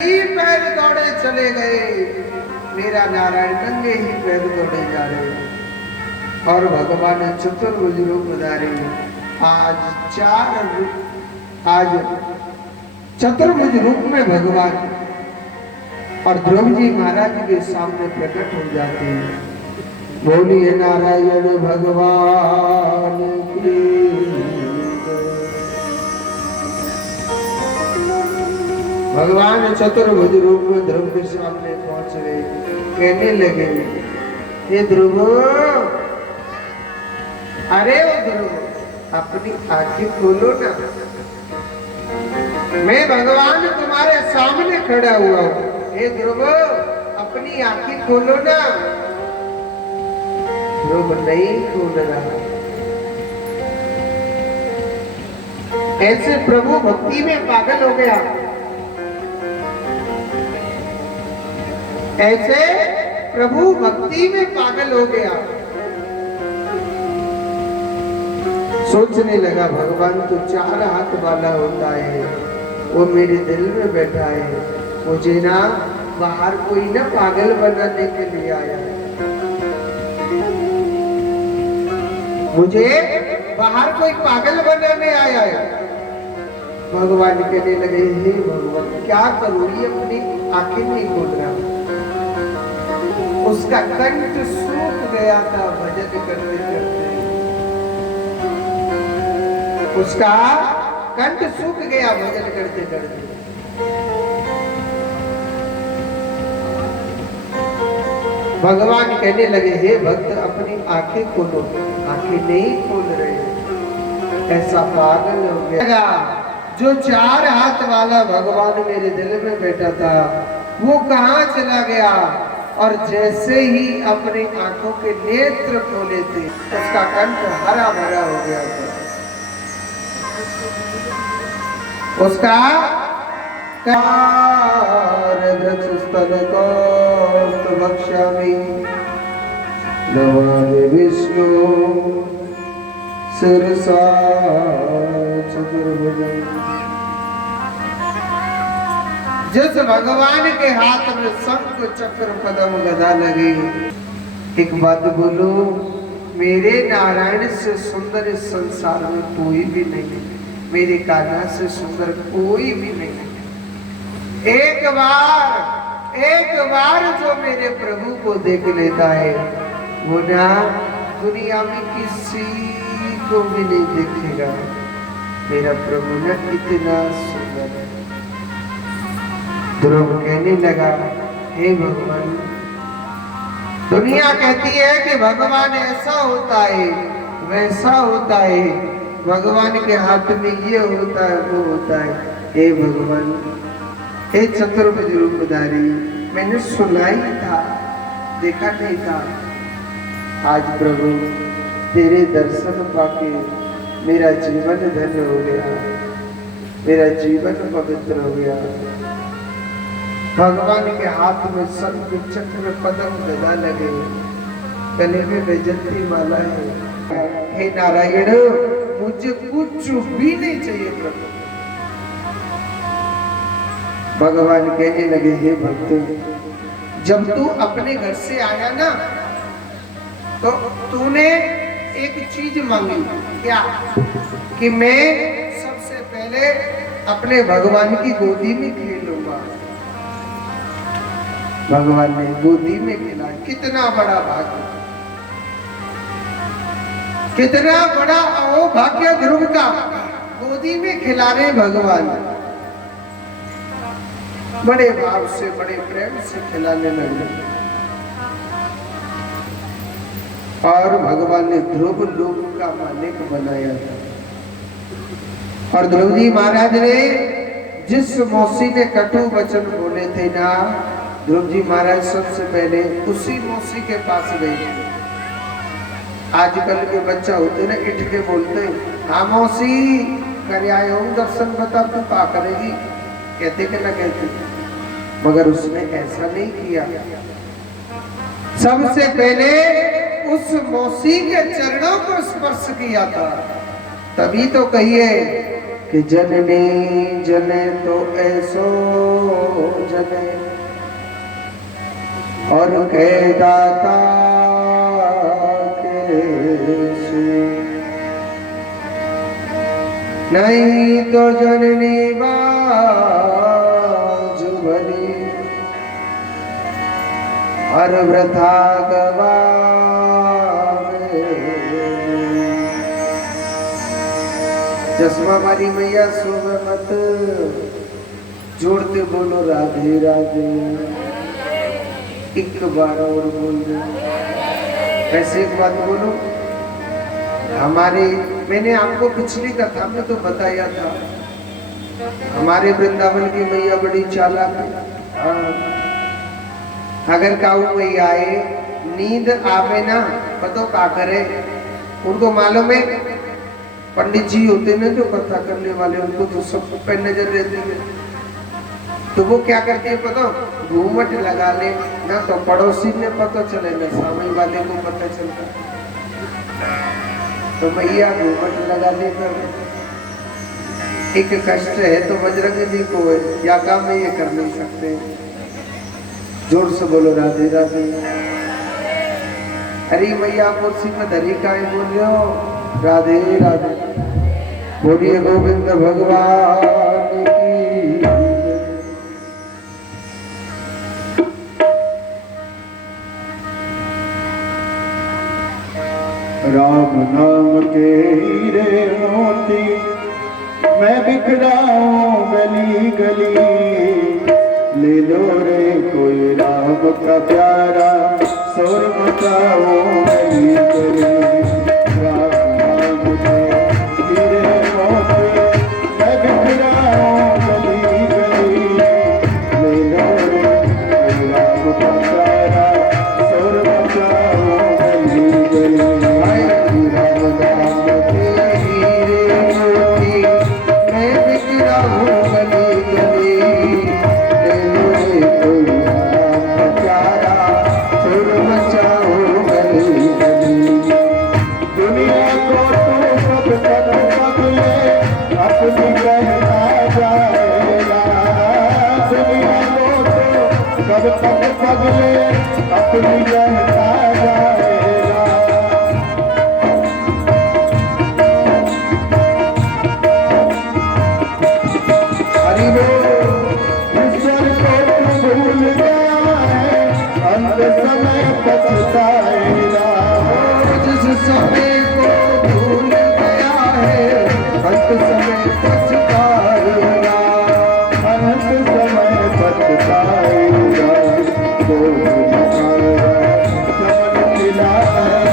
पैर दौड़े चले गए, मेरा नारायण नंगे ही पैर दौड़े जा रहे। और भगवान चतुर्भुज रूप धारे आज चतुर्भुज रूप में भगवान और ध्रुव जी महाराज के सामने प्रकट हो जाते हैं। बोलिए नारायण भगवान की। भगवान चतुर्भुज रूप में ध्रुव के सामने पहुंच गए, कहने लगे, हे ध्रुव, अरे ओ ध्रुव, अपनी आंखें खोलो ना, मैं भगवान तुम्हारे सामने खड़ा हुआ हूं। हे ध्रुव, अपनी आंखें खोलो ना। ध्रुव नहीं खोल रहा। ऐसे प्रभु भक्ति में पागल हो गया, ऐसे प्रभु भक्ति में पागल हो गया। सोचने लगा, भगवान तो चार हाथ वाला होता है, वो मेरे दिल में बैठा है, मुझे ना बाहर कोई ना पागल बनाने के लिए आया, मुझे बाहर कोई पागल बनाने आया है। भगवान कहने लगे, हे भगवान, क्या करूं, ये अपनी आंखें नहीं खोल रहा। उसका कंठ सूख गया था भजन करते करते, उसका कंठ सूख गया भजन करते करते। भगवान कहने लगे, हे भक्त, अपनी आंखें खोलो। आंखें नहीं खोल रहे, ऐसा पागल हो गया। जो चार हाथ वाला भगवान मेरे दिल में बैठा था, वो कहाँ चला गया? और जैसे ही अपनी आंखों के नेत्र खोले थे, उसका कंठ हरा भरा हो गया था। उसका विष्णु सिरसा चतुर्भुज। जिस भगवान के हाथ में शंख चक्र पद्म गदा लगे, एक बात बोलो, मेरे नारायण से सुंदर इस संसार में कोई भी नहीं, मेरे कान्हा से सुंदर कोई भी नहीं। एक बार जो मेरे प्रभु को देख लेता है, वो ना दुनिया में किसी को भी नहीं देखेगा। मेरा प्रभु ना कितना सुंदर है। ध्रुव कहने लगा, हे भगवान, दुनिया कहती है कि भगवान ऐसा होता है, वैसा होता है, भगवान के हाथ में ये होता है, वो होता है। हे भगवान, हे चतुर्भुज रूपधारी, मैंने सुना ही था, देखा नहीं था। आज प्रभु तेरे दर्शन पाके मेरा जीवन धन्य हो गया, मेरा जीवन पवित्र हो गया। भगवान के हाथ में शंख चक्र पद्म गदा लगे, गले में वैजयंती माला है। हे नारायण, मुझे कुछ भी नहीं चाहिए प्रभु। भगवान कहने लगे, हे भक्त, जब तू अपने घर से आया ना, तो तूने एक चीज मांगी, क्या? कि मैं सबसे पहले अपने भगवान की गोदी में खेलूंगा। भगवान ने गोदी में खिलाया। कितना बड़ा भाग्य, कितना बड़ा वो भाग्य ध्रुव का, गोदी में खिला रहे भगवान। बड़े भाव से, बड़े प्रेम से खिलाने लगे। और भगवान ने ध्रुव लोक का मालिक बनाया था। और ध्रुव जी महाराज ने जिस मौसी ने कटु वचन बोले थे ना, ध्रुव जी महाराज सबसे पहले उसी मौसी के पास गए। आजकल के बच्चा होते ना, इठ के बोलते, हाँ मौसी, कर आए हूँ दर्शन, बता तू क्या करेगी, कहते कि ना कहते। मगर उसने ऐसा नहीं किया। सबसे पहले उस मौसी के चरणों को स्पर्श किया था। तभी तो कहिए कि जननी जने तो ऐसो जने और कह दाता कैसे, नहीं तो जननी बाजू भली और वृथा गवावे। चश्मा वाली मैया सुबह मत जोड़ते बोलो राधे राधे, एक बार और बोल दो। ऐसे एक बात बोलो, हमारे, मैंने आपको पिछली कथा में तो बताया था, हमारे वृंदावन की मैया बड़ी चालाक है। अगर काऊ मैया आए, नींद आवे ना, पता क्या करे, उनको मालूम है पंडित जी होते ना जो कथा करने वाले, उनको तो सब पे नजर रहती है, तो वो क्या करते हैं पता, घूमट लगा ले ना, तो पड़ोसी ने पता चले ना सामने वाले को पता चलता, तो मैया घूमट लगा ले कर एक कष्ट है तो बजरंग जी को है, या काम में ये कर नहीं सकते। जोर से बोलो राधे राधे। अरे मैया कुर्सी में धरी का है, बोल रहे हो राधे राधे, बोलिए गोविंद भगवान की। राम नाम के हीरे मोती मैं बिखराऊं गली गली, ले लो रे कोई राम का प्यारा शोर मचाओ गली गली। राम नाम के हीरे मोती मैं बिखराऊं गली गली, ले लो रे कोई राम का प्यारा शोर मचाओ गली गली। पगले अपनी रहता जाएगा। हरि बोल। ईश्वर को भूल गया है, अंत समय पछताएगा। जिस समय को भूल गया है, अंत समय पछताएगा। अंत समय पछताएगा। चमन खिला है,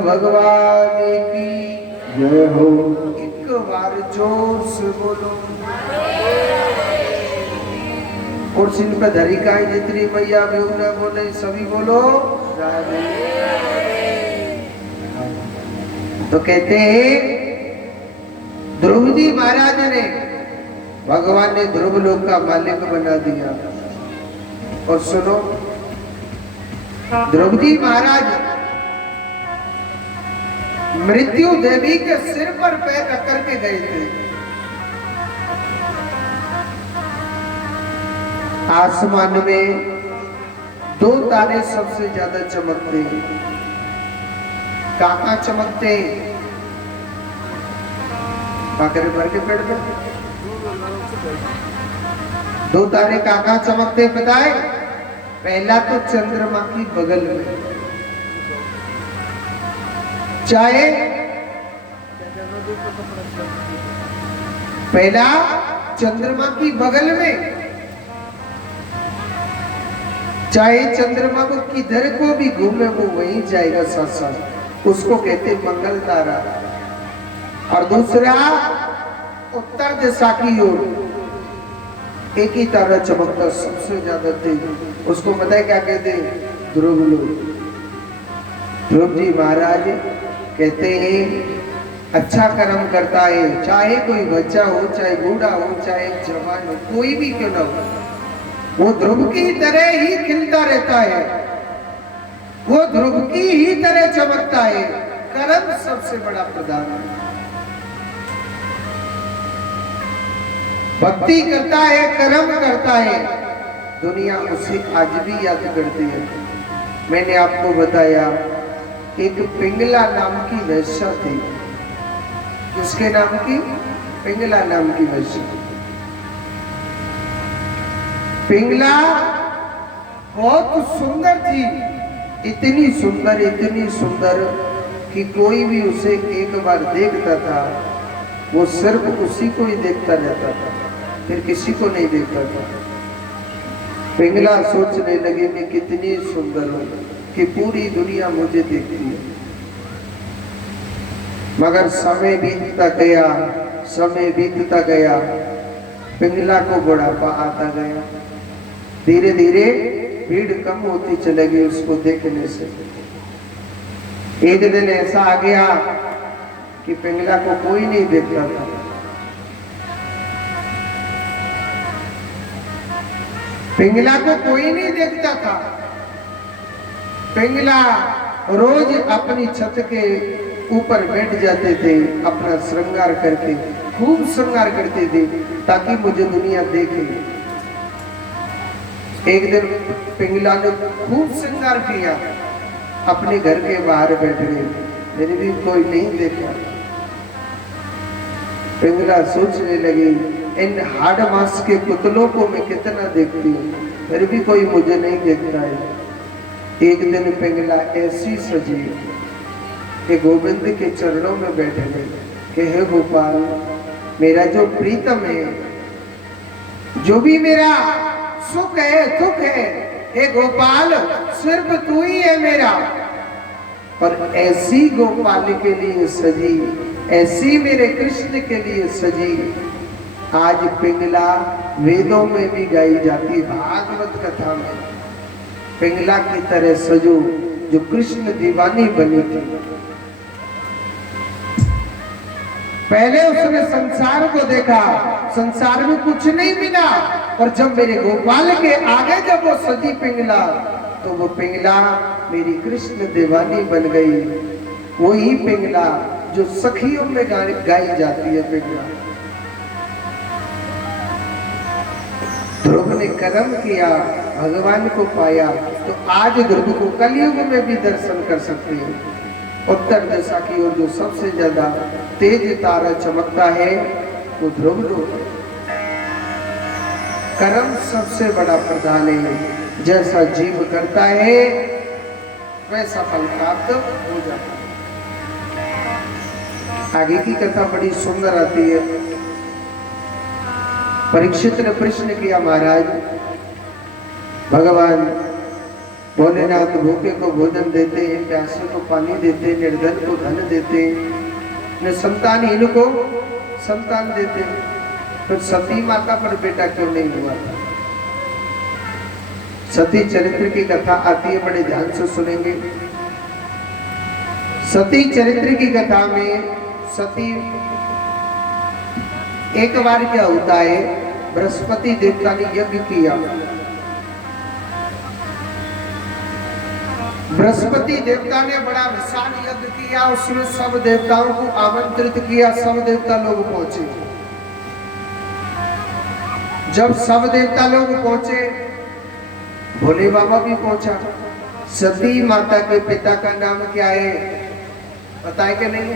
भगवान की जय हो। एक बार जोर से बोलो। कुर्सी पे धरी का जितनी मैया भी उन्हें बोले सभी बोलो। तो कहते हैं ध्रुव जी महाराज ने भगवान ने ध्रुव लोक का मालिक बना दिया। और सुनो, ध्रुव जी महाराज मृत्यु देवी के सिर पर पैर रख करके गए थे। आसमान में दो तारे सबसे ज्यादा चमकते हैं। कहाँ चमकते हैं? पाकरे भर के पेड़ पर दो तारे कहाँ चमकते पता है? पहला तो चंद्रमा की बगल में, चाहे पहला चंद्रमा की बगल में, चाहे चंद्रमा को किधर को भी घूमे वो वहीं जाएगा साथ साथ, उसको कहते मंगल तारा। और दूसरा उत्तर दिशा की ओर एक ही तारा चमकता सबसे ज्यादा तेज, उसको पता है क्या कहते हैं? ध्रुव लोक। ध्रुव जी महाराज कहते हैं अच्छा कर्म करता है, चाहे कोई बच्चा हो, चाहे बूढ़ा हो, चाहे जवान हो, कोई भी क्यों ना हो, वो ध्रुव की तरह ही खिलता रहता है, वो ध्रुव की ही तरह चमकता है। कर्म सबसे बड़ा प्रदान है। भक्ति करता है, कर्म करता है, दुनिया उसे आज भी याद करती है। मैंने आपको बताया एक पिंगला नाम की वैश्या थी। किसके नाम की? पिंगला नाम की वैश्या। पिंगला बहुत सुंदर थी, इतनी सुंदर कि कोई भी उसे एक बार देखता था वो सिर्फ उसी को ही देखता रहता था, फिर किसी को नहीं देखता था। पिंगला सोचने लगी मैं कितनी सुंदर हूं कि पूरी दुनिया मुझे देखती है। मगर समय बीतता गया, पिंगला को बुढ़ापा आता गया। धीरे धीरे भीड़ कम होती चलेगी उसको देखने से। एक दिन ऐसा आ गया कि पिंगला को कोई नहीं देखता था। पिंगला को कोई नहीं देखता था। पिंगला रोज अपनी छत के ऊपर बैठ जाते थे, अपना श्रृंगार करके खूब श्रृंगार करते थे ताकि मुझे दुनिया देखे। एक दिन पिंगला ने खूब श्रृंगार किया, अपने घर के बाहर बैठ गए, फिर भी कोई नहीं देखा। पिंगला सोचने लगी इन हाड़ मांस के पुतलों को मैं कितना देखती हूँ, फिर भी कोई मुझे नहीं देखता है। एक दिन पिंगला ऐसी सजी कि गोविंद के चरणों में बैठ गई कि हे गोपाल, मेरा जो प्रीतम है, जो भी मेरा सुख है दुख है, हे गोपाल सिर्फ तू ही है मेरा। पर ऐसी गोपाल के लिए सजी, ऐसी मेरे कृष्ण के लिए सजी, आज पिंगला वेदों में भी गाई जाती, भागवत कथा में पिंगला की तरह सजो जो कृष्ण दीवानी बनी थी। पहले उसने संसार को देखा, संसार में कुछ नहीं मिला, और जब मेरे गोपाल के आगे जब वो सजी पिंगला, तो वो पिंगला मेरी कृष्ण दीवानी बन गई। वही पिंगला जो सखियों में गाई जाती है पिंगला। ध्रुव ने कर्म किया, भगवान को पाया, तो आज ध्रुव को कलयुग में भी दर्शन कर सकते हैं। उत्तर दिशा की ओर जो सबसे ज्यादा तेज तारा चमकता है वो ध्रुव लोक। कर्म सबसे बड़ा प्रधान है, जैसा जीव करता है वैसा फल प्राप्त हो जाता है। आगे की कथा बड़ी सुंदर आती है। परीक्षित ने प्रश्न किया, महाराज भगवान भोलेनाथ भूखे को भोजन देते, प्यासे को पानी देते, निर्धन को धन देते, संतानहीन को संतान देते। फिर सती माता पर बेटा क्यों नहीं हुआ था? सती चरित्र की कथा आती है, बड़े ध्यान से सुनेंगे। सती चरित्र की कथा में सती एक बार क्या होता है, बृहस्पति देवता ने यज्ञ किया। बृहस्पति देवता ने बड़ा विशाल यज्ञ किया, उसमें सब देवताओं को आमंत्रित किया, सब देवता लोग पहुंचे। जब सब देवता लोग पहुंचे, भोले बाबा भी पहुंचा। सती माता के पिता का नाम क्या है पता है कि नहीं?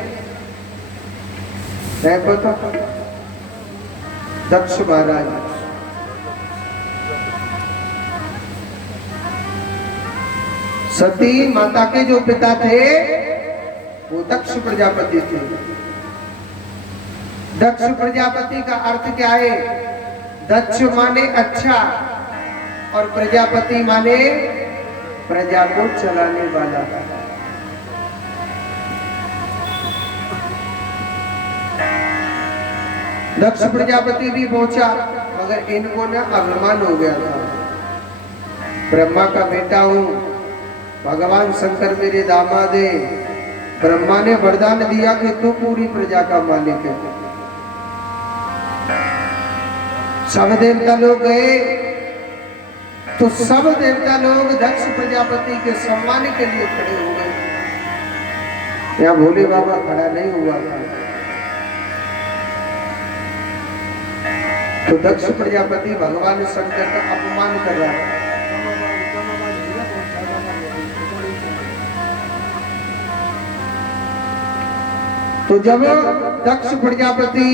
है पता? दक्ष महाराज। सती माता के जो पिता थे वो दक्ष प्रजापति थे। दक्ष प्रजापति का अर्थ क्या है? दक्ष माने अच्छा और प्रजापति माने प्रजा को चलाने वाला। दक्ष प्रजापति भी पहुंचा, मगर इनको ना अभिमान हो गया था। ब्रह्मा का बेटा हूं, भगवान शंकर मेरे दामाद है। ब्रह्मा ने वरदान दिया कि तू पूरी प्रजा का मालिक है। सब देवता लोग गए तो सब देवता लोग दक्ष प्रजापति के सम्मान के लिए खड़े हो गए। यहाँ भोले बाबा खड़ा नहीं हुआ था। तो दक्ष प्रजापति भगवान शंकर का अपमान कर रहा है। तो जब दक्ष प्रजापति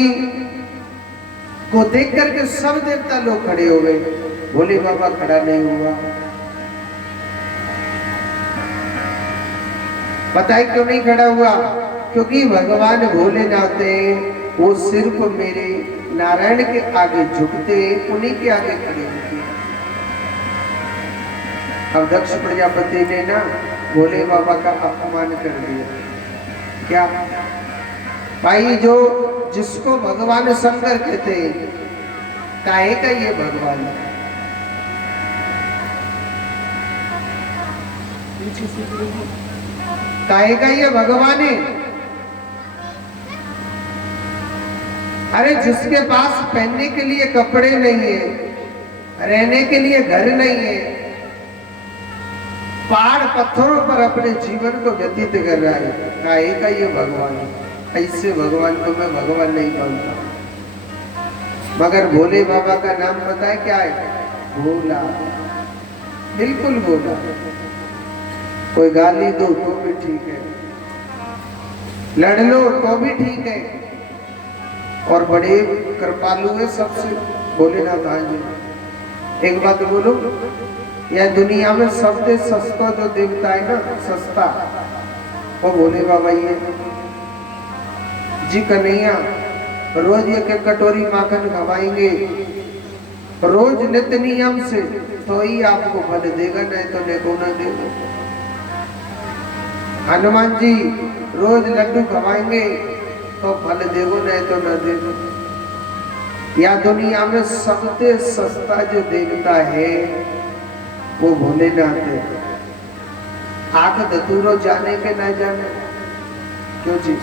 को देख करके सब देवता लोग खड़े हो गए, भोले बाबा खड़ा नहीं हुआ। पता है क्यों नहीं खड़ा हुआ? क्योंकि भगवान भोलेनाथ वो सिर्फ मेरे नारायण के आगे झुकते, उन्हीं के आगे खड़े होते। अब दक्ष प्रजापति ने ना भोले बाबा का अपमान कर दिया। क्या भाई, जो जिसको भगवान शंकर कहते, काहे का ये भगवान? काहे का ये भगवान है? अरे जिसके पास पहनने के लिए कपड़े नहीं है, रहने के लिए घर नहीं है, पहाड़ पत्थरों पर अपने जीवन को व्यतीत कर रहा है, काहे का ये भगवान है? ऐसे भगवान को मैं भगवान नहीं मानता। मगर भोले बाबा का नाम पता है क्या है? भोला, बिल्कुल भोला। कोई गाली दो तो भी ठीक है, लड़ लो तो भी ठीक है, और बड़े कृपालु है सबसे भोलेनाथ। हाँ जी, एक बात बोलो, यह दुनिया में सबसे सस्ता जो देवता है ना, सस्ता, वो भोले बाबा ही है जी। कन्हैया रोज एक कटोरी माखन खवाएंगे, रोज नित्य नियम से, तो ही आपको फल देगा, नहीं तो देखो ना देगा। हनुमान जी रोज लड्डू खवाएंगे तो फल देगो, नहीं तो न देगो। या दुनिया में सबसे सस्ता जो देवता है वो भोलेनाथ है। आंख धतूरो जाने के न जाने, क्यों चीज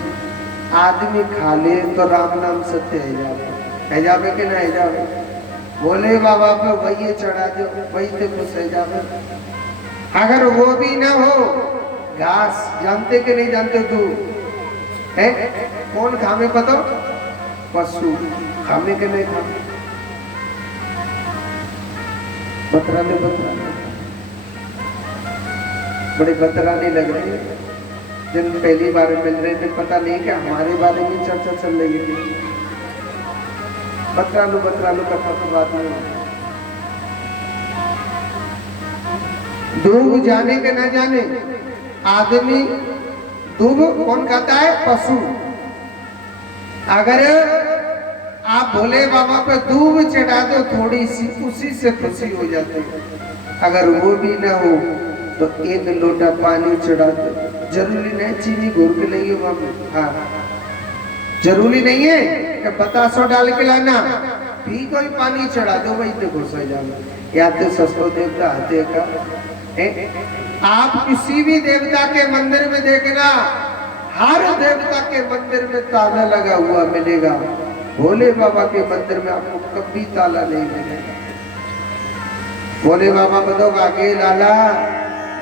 आदमी खा ले तो राम नाम सत्य है जावे के न जावे। भोले बाबा पे वही चढ़ा दो, वही से खुश है जावे। अगर वो भी ना हो, घास जानते कि नहीं जानते तू है? कौन खामे पता? पशु खामे के नहीं खामे। बतराने बड़े बतराने लग रहे हैं। जिन पहली बार मिल रहे थे, पता नहीं क्या हमारे बारे में चर्चा चल रही थी। बतरालू कथा तो बात नहीं। दूब जाने के न जाने, आदमी दूब कौन खाता है? पशु। अगर आप भोले बाबा पे दूब चढ़ा दो थोड़ी सी, उसी से खुशी हो जाती है। अगर वो भी ना हो तो एक लोटा पानी चढ़ा दो, जरूरी नहीं चीनी घोर के नहीं हो, हाँ जरूरी नहीं है कि बतासो डाल के लाना, भी कोई पानी चढ़ा दो वही देखो सही जाना। या तो सस्तो देवता हाथे का आप किसी भी देवता के मंदिर में देखना, हर देवता के मंदिर में ताला लगा हुआ मिलेगा, भोले बाबा के मंदिर में आपको कभी ताला नहीं मिलेगा। भोले बाबा बताओ आगे लाला,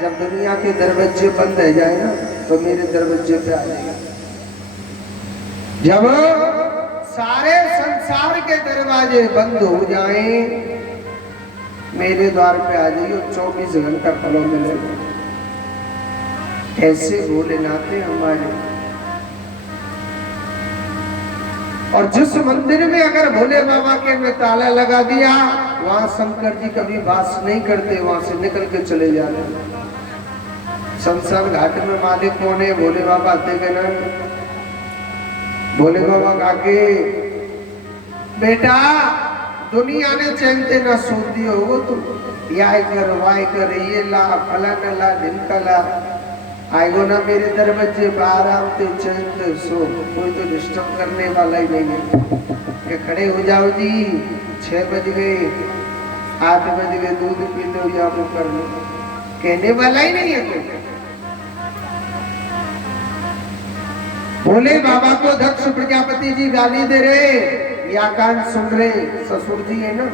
जब दुनिया के दरवाजे बंद हो जाए ना तो मेरे दरवाजे पे आ जाएगा। जब सारे संसार के दरवाजे बंद हो जाएं, मेरे द्वार पे आ जाइए, 24 घंटा खुला मिलेगा। ऐसे भोलेनाथ है हमारे। और जिस मंदिर में अगर भोले बाबा के में ताला लगा दिया, वहां शंकर जी कभी वास नहीं करते, वहां से निकल के चले जाते। शमशान घाट में मालिक कौन है? भोले बाबा आते के ना, भोले बाबा काके बेटा दुनिया ने चैनते ना सूद दियो हो, तो याय कर वाय कर, ये ला फलाना ला ढिमका ला, आएगो ना मेरे दरवाजे पे आराम से चैन सो, कोई तो डिस्टर्ब करने वाला ही नहीं है। कि खड़े हो जाओ जी, 6 बज गए, 8 बज गए, दूध पी लो या वो कर लो, कहने वाला ही नहीं है कोई। भोले बाबा को दक्ष प्रजापति जी गाली दे रहे, या कान सुन रहे, ससुर जी है ना,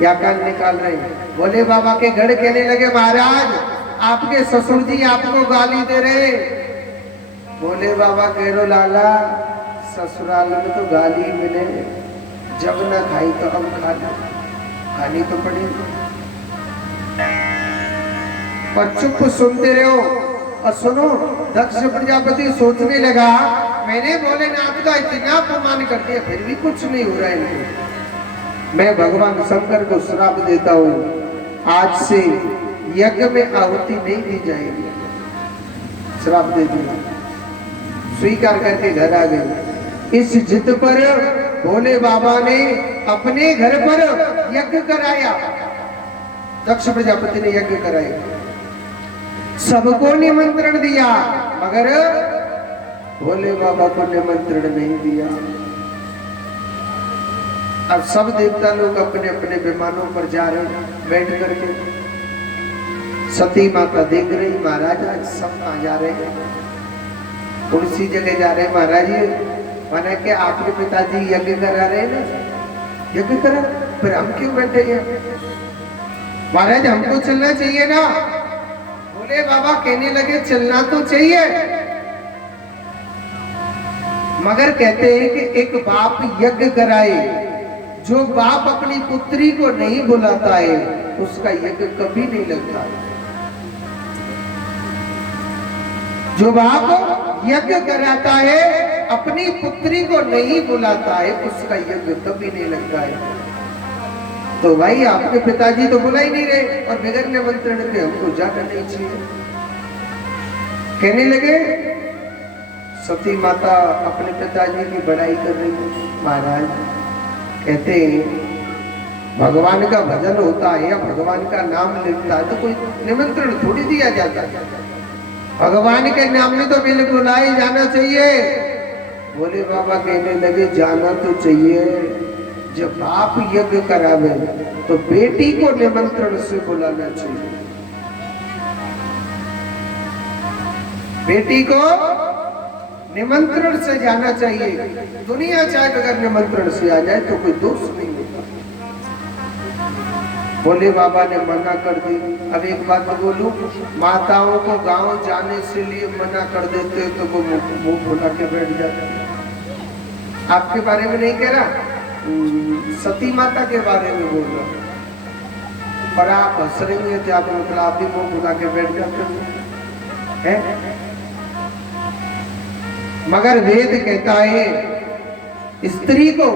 या कान निकाल रहे। भोले बाबा के गढ़ कहने लगे महाराज आपके ससुर जी आपको गाली दे रहे। भोले बाबा कह रो लाला, ससुराल में तो गाली मिले, जब ना खाई तो अब खाना खानी तो पड़ेगी। और चुप सुनते रहो। और सुनो, दक्ष प्रजापति सोचने लगा मैंने भोलेनाथ का इतना अपमान कर दिया, फिर भी कुछ नहीं हो रहा है। मैं भगवान शंकर को श्राप देता हूँ, आज से यज्ञ में आहुति नहीं दी जाएगी। श्राप दे दिया, स्वीकार करके घर आ गए। इस जिद पर भोले बाबा ने अपने घर पर यज्ञ कराया। दक्ष प्रजापति ने यज्ञ कराया, सबको निमंत्रण दिया, मगर भोले बाबा को निमंत्रण नहीं दिया। अब सब देवता लोग अपने अपने विमानों पर जा रहे, बैठ करके सती माता देख रही, महाराज आज सब आ जा रहे हैं, उसी जगह जा रहे हैं। महाराज माना कि आपके पिताजी यज्ञ करा रहे हैं ना, यज्ञ करा, फिर हम क्यों बैठे हैं? महाराज हमको चलना चाहिए ना। भोले बाबा कहने लगे चलना तो चाहिए, मगर कहते हैं कि एक बाप यज्ञ कराए, जो बाप अपनी पुत्री को नहीं बुलाता है उसका यज्ञ कभी नहीं लगता। जो बाप यज्ञ कराता है अपनी पुत्री को नहीं बुलाता है उसका यज्ञ कभी नहीं लगता है। तो भाई आपके पिताजी तो बुला ही नहीं रहे और बिगड़ निमंत्रण के हमको जाना नहीं चाहिए। कहने लगे, सती माता अपने पिताजी की बड़ाई कर रही है। महाराज कहते हैं भगवान का भजन होता है या भगवान का नाम लेता है तो कोई निमंत्रण थोड़ी दिया जाता है, भगवान के नाम में तो बिल्कुल बुलाए जाना चाहिए। भोले बाबा कहने लगे जाना तो चाहिए, जब बाप यज्ञ करावे तो बेटी को निमंत्रण से बुलाना चाहिए। बेटी को निमंत्रण से जाना चाहिए। दुनिया चाहे अगर निमंत्रण से आ जाए तो कोई दोष नहीं होता। भोले बाबा ने मना कर दी। अब एक बात बोलूं, माताओं को गांव जाने से लिए मना कर देते तो वो मुंह फुला के बैठ जाते। आपके बारे में नहीं कह रहा, सती माता के बारे में बोल रहा। पर आप हंस रही हैं, आप मतलब आप भी मुंह फुला के बैठ जाते हैं। मगर वेद कहता है स्त्री को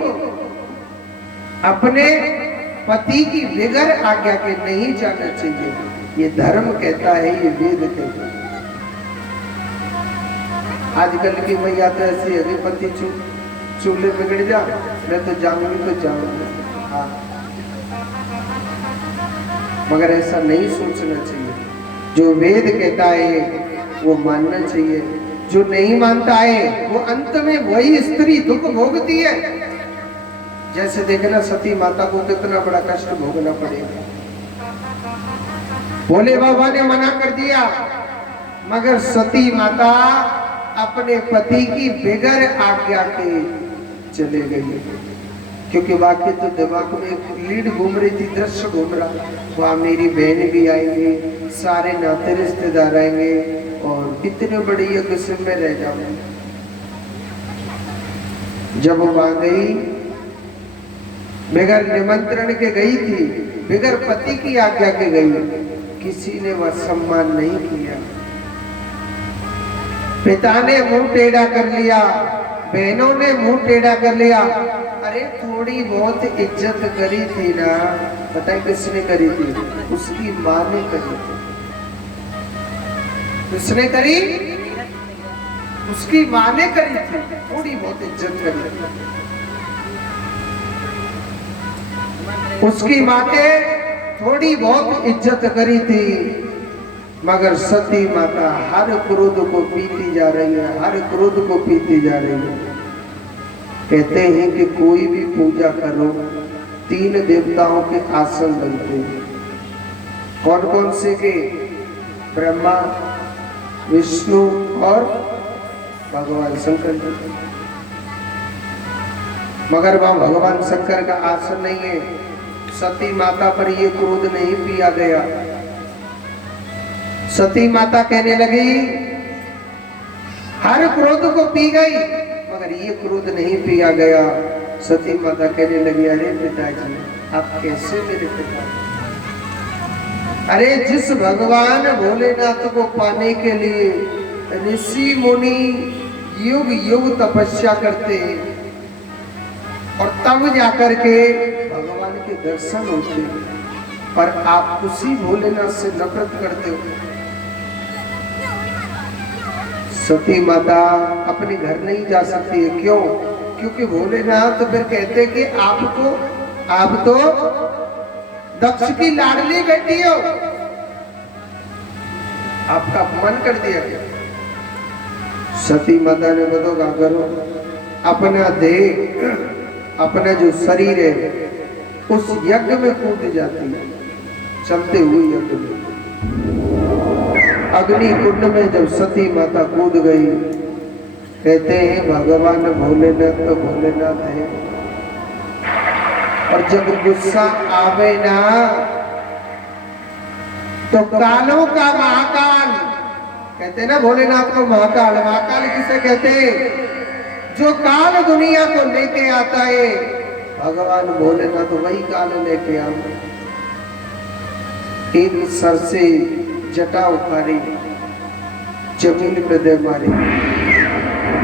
अपने पति की बिगर आज्ञा के नहीं जाना चाहिए। ये धर्म कहता है, ये वेद कहता है। आजकल की मैया तो ऐसी है, पति चूल्हे बिगड़ जा, मैं तो जाऊंगी तो जाऊंगी। हाँ, मगर ऐसा नहीं सोचना चाहिए। जो वेद कहता है वो मानना चाहिए, जो नहीं मानता है वो अंत में वही स्त्री दुख भोगती है। जैसे देखना सती माता को कितना बड़ा कष्ट भोगना पड़ेगा। भोले बाबा ने मना कर दिया, मगर सती माता अपने पति की बिगर आज्ञा के चले गई, क्योंकि बाकी तो दिमाग में एक लीड घूम रही थी, दृश्य घूम रहा, वहां मेरी बहन भी आएंगे, सारे नाते रिश्तेदार आएंगे और इतने बड़े यज्ञ से मैं रह जाऊंगी। जब वो वहां गई, बिगर निमंत्रण के गई थी, बिगर पति की आज्ञा के गई, किसी ने वह सम्मान नहीं किया। पिता ने मुंह टेढ़ा कर लिया, बहनों ने मुंह टेढ़ा कर लिया। अरे थोड़ी बहुत इज्जत करी थी ना, बताए किसने करी थी? उसकी माँ ने करी थी। किसने करी? उसकी माँ ने करी थी। थोड़ी बहुत इज्जत करी थी। उसकी माँ ने थोड़ी बहुत इज्जत करी थी, मगर सती माता हर क्रोध को पीती जा रही है, हर क्रोध को पीती जा रही है। कहते हैं कि कोई भी पूजा करो, 3 देवताओं के आसन बनते हैं। कौन कौन से के? ब्रह्मा, विष्णु और भगवान शंकर। मगर वहां भगवान शंकर का आसन नहीं है। सती माता पर ये क्रोध नहीं पिया गया। सती माता कहने लगी, हर क्रोध को पी गई, मगर ये क्रोध नहीं पिया गया। सती माता कहने लगी, अरे पिताजी आप कैसे मेरे पिता? अरे जिस भगवान भोलेनाथ को पाने के लिए ऋषि मुनि युग युग तपस्या करते हैं और तब जाकर के भगवान के दर्शन होते हैं, पर आप उसी भोलेनाथ से नफरत करते हो। सती माता अपने घर नहीं जा सकती है। क्यों? क्योंकि भोलेनाथ तो फिर कहते कि आप तो दक्ष की लाडली बेटी हो, आपका अपमान कर दिया गया। सती माता ने बताओ करो, अपना देह, अपना जो शरीर है उस यज्ञ में कूद जाती है, चलते हुए यज्ञ में। अग्नि कुंड में जब सती माता कूद गई, कहते हैं भगवान भोलेनाथ तो भोलेनाथ है, और जब गुस्सा आवे ना तो कालों का महाकाल, कहते ना भोलेनाथ को महाकाल। महाकाल किसे कहते हैं? जो काल दुनिया को लेके आता है, भगवान भोलेनाथ वही काल लेके आते। एक सर से जटा उखाड़ी, जमीन पे दे मारी,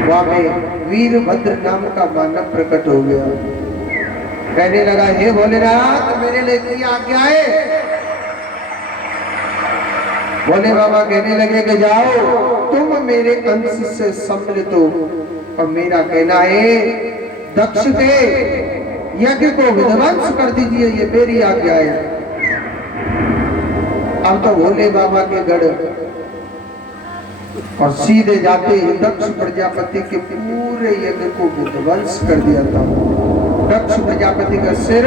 वहां में वीरभद्र नाम का मानव प्रकट हो गया। कहने लगा, हे भोलेनाथ मेरे लिए की आज्ञा है? भोले बाबा कहने लगे कि जाओ, तुम मेरे अंश से सम्मिलित हो, और मेरा कहना है दक्ष के यज्ञ को विध्वंस कर दीजिए, ये मेरी आज्ञा है। अब तो भोले बाबा के गढ़ और सीधे जाते ही दक्ष प्रजापति के पूरे यज्ञ को विध्वंस कर दिया था। दक्ष प्रजापति का सिर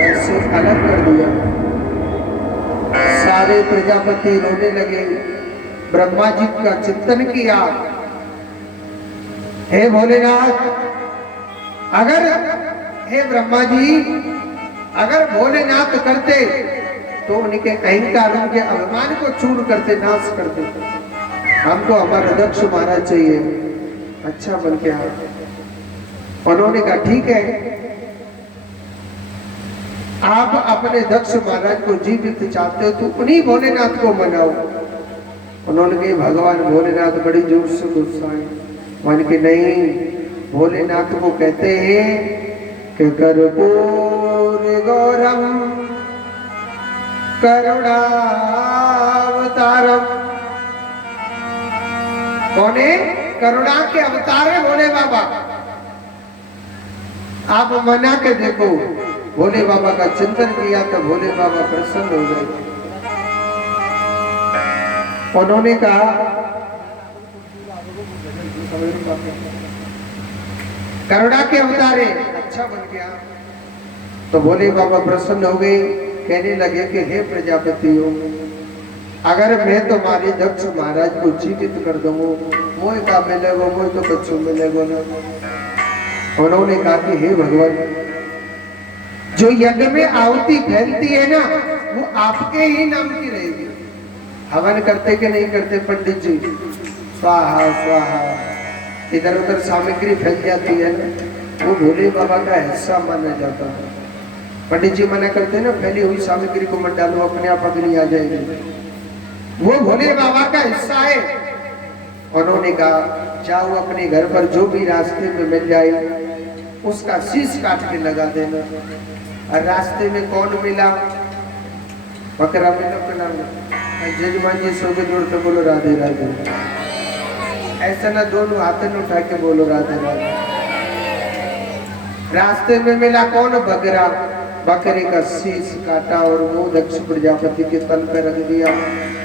ऐसे अलग कर दिया। सारे प्रजापति रोने लगे, ब्रह्मा जी का चिंतन किया, हे भोलेनाथ, हे ब्रह्मा जी, अगर भोलेनाथ करते तो उनके अहंकार, उनके अभिमान को चूर करते, नाश करते। हमको हमारा दक्ष महाराज चाहिए, अच्छा बन के आए। उन्होंने कहा ठीक है, आप अपने दक्ष महाराज को जीवित चाहते हो तो उन्हीं भोलेनाथ को मनाओ। उन्होंने कहा भगवान भोलेनाथ बड़ी जोर से गुस्सा है। मान के नहीं, भोलेनाथ को कहते हैं कि कर्पूर गौरम करुणावतारम। कौन है? करुणा के अवतार है भोले बाबा। आप मना के देखो, भोले बाबा का चिंतन किया तो भोले बाबा प्रसन्न हो गए। उन्होंने कहा करुणा के अवतारे अच्छा बन गया। तो भोले बाबा प्रसन्न हो गए, कहने लगे कि हे प्रजापति हो, अगर मैं तुम्हारे दक्ष महाराज को जीवित कर दूंगा मोह का मिलेगा, मोह तो बच्चों मिलेगा ना। उन्होंने कहा कि हे भगवान, जो यज्ञ में आहुति फैलती है ना वो आपके ही नाम की रहेगी। हवन करते कि नहीं करते पंडित जी, स्वाहा स्वाहा, इधर उधर सामग्री फैल जाती है ना, वो भोले बाबा का हिस्सा माना जाता है। पंडित जी मना करते हैं ना, फैली हुई सामग्री को मत डालो, अपने आप अग्नि आ जाएगी। वो भोले बाबा का हिस्सा है। उन्होंने कहा जाओ अपने घर पर जो भी रास्ते में मिल जाए उसका शीश काट के लगा देना। और रास्ते में कौन मिला? बकरा मिला, पना जजमान जी सो के जोड़ते बोलो राधे राधे। ऐसा ना दोनों हाथों में उठा के बोलो राधे राधे। रास्ते में मिला कौन? बकरा। बकरे का शीश काटा और वो दक्ष प्रजापति के तल पर रख दिया।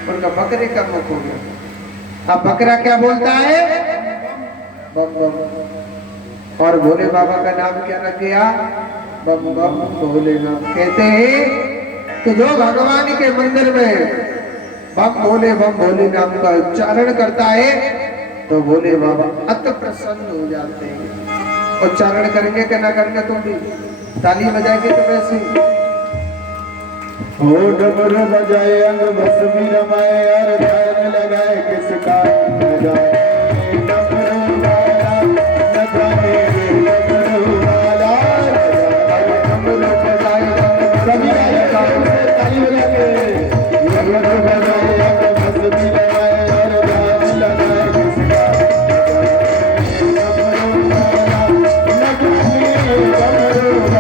उनका बकरे का मुख हो गया। अब बकरा क्या बोलता है? बम बम। और भोले बाबा का नाम क्या रख गया? बम बम भोलेनाथ। कहते हैं कि जो भगवान के मंदिर में बम भोले नाम का उच्चारण करता है तो भोले बाबा अति प्रसन्न हो जाते हैं। उच्चारण करेंगे कि ना करेंगे? तुम भी ताली बजाएंगे तो वैसे हो डमरू बजाए अंग बस भी रमाए और ध्यान लगाए किसका बजाए डमरू वाला न जाने रे डमरू वाला डमरू बजाए सभी ताली बजाएंगे। डमरू बजाए अंग बस भी रमाए और ध्यान लगाए किसका डमरू वाला न जाने डमरू वाला।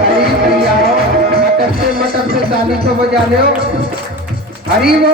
मटक से ताली तो बजा लो। हरि वो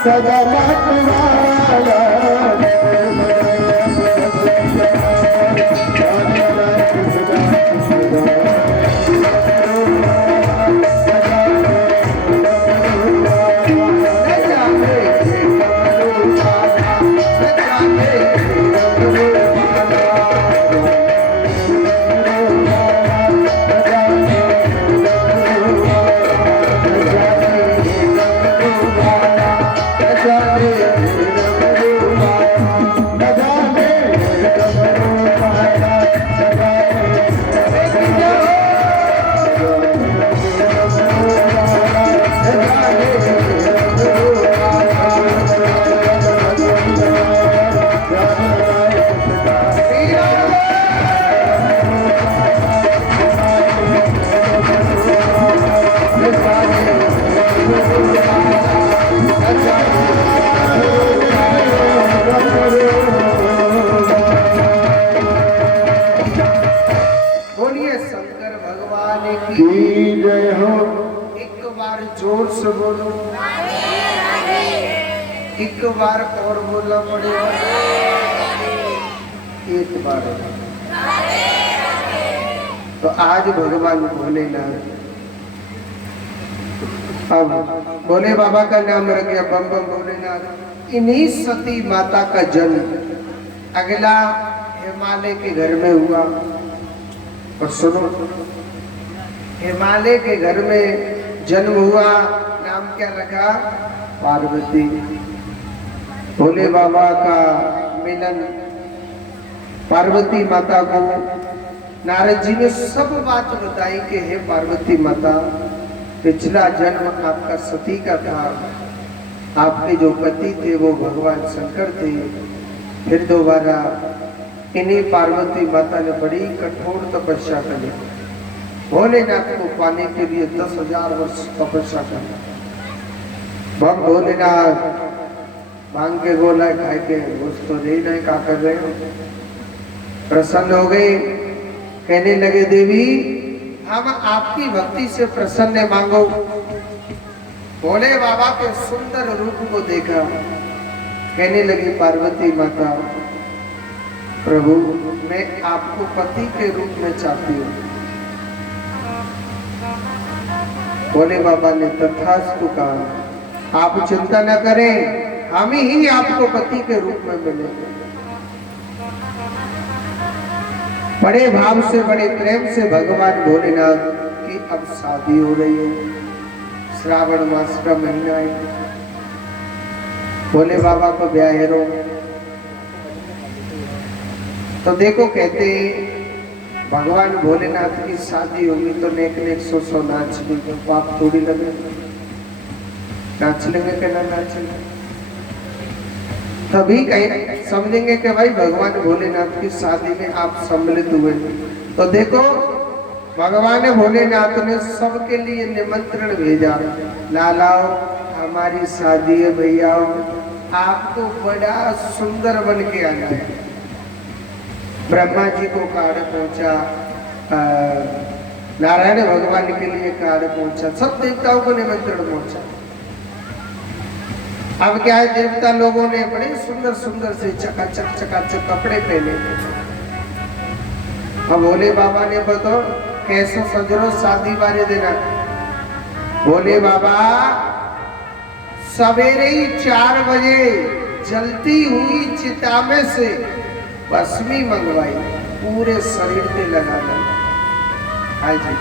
सदा मतवाला जय हो। एक बार जोर से बोलो, एक बार और बोलना पड़ेगा, एक बार। तो आज भगवान भोलेनाथ, अब भोले बाबा का नाम रख गया बम बम भोलेनाथ। इन्हीं सती माता का जन्म अगला हिमालय के घर में हुआ। और सुनो, हिमालय के घर में जन्म हुआ, नाम क्या रखा? पार्वती। भोले बाबा का मिलन पार्वती माता को, नारद जी ने सब बात बताई कि हे पार्वती माता, पिछला जन्म आपका सती का था, आपके जो पति थे वो भगवान शंकर थे। फिर दोबारा इन्हीं पार्वती माता ने बड़ी कठोर तपस्या करी, भोलेनाथ को पाने के लिए 10,000 वर्ष तपस्या करना। भक्त भोलेनाथ भांग के गोला खाए के उसको दे नहीं, क्या कर रहे हो? प्रसन्न हो गए, कहने लगे देवी हम आपकी भक्ति से प्रसन्न मांगो। भोले बाबा के सुंदर रूप को देखा, कहने लगी पार्वती माता, प्रभु मैं आपको पति के रूप में चाहती हूँ। भोले बाबा ने तथास्तु कहा, आप चिंता न करें, हम ही आपको पति के रूप में मिलेंगे। बड़े भाव से बड़े प्रेम से भगवान भोलेनाथ की अब शादी हो रही है। श्रावण मास का महीना है, भोले बाबा को ब्याह रो। तो देखो कहते भगवान भोलेनाथ की शादी होगी तो नेक नेक 100 नाच भी, तो पाप थोड़ी लगे, नाच लेंगे कि ना नाचेंगे? तभी कहीं समझेंगे कि भाई भगवान भोलेनाथ की शादी में आप सम्मिलित हुए। तो देखो भगवान भोलेनाथ ने सबके लिए निमंत्रण भेजा, लालाओ हमारी शादी है भैया, आपको बड़ा सुंदर बन के आना है। ब्रह्मा जी को कार्ड पहुंचा, नारायण भगवान के लिए कार्ड पहुंचा, सब देवताओं को निमंत्रण पहुंचा। अब क्या है, देवता लोगों ने बड़े सुंदर सुंदर से चकाचक कपड़े पहने। अब भोले बाबा ने बताओ कैसे सजरो शादी वाले दिन। भोले बाबा सवेरे ही 4 बजे जलती हुई चिता में से भस्मी मंगवाई, पूरे शरीर पे लगाना। जी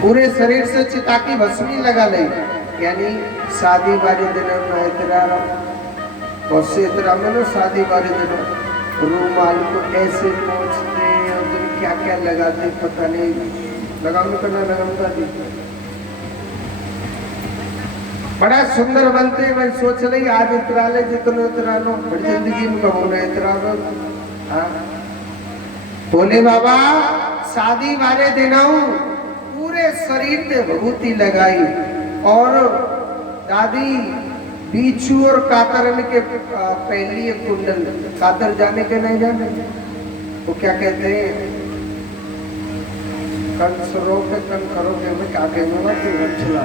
पूरे शरीर से चिता की भस्मी लगा ली, यानी शादी वाले दिन में इतना और से इतना में शादी वाले दिन रूमाल को ऐसे पहुंचते और क्या क्या लगाते पता नहीं, लगाने करना लगाऊंगा जी, बड़ा सुंदर बनते। मैं सोच रही आज इतरा ले जितने इतरा लो, बड़ी जिंदगी में कब होना इतरा लो। भोले बाबा शादी वाले दिन पूरे शरीर पे विभूति लगाई और दादी बीचू और कातरन के पहली कुंडल, कातर जाने के नहीं जाने, वो क्या कहते हैं कंसरों के कंकरों के में क्या कहूँगा कि वंचला,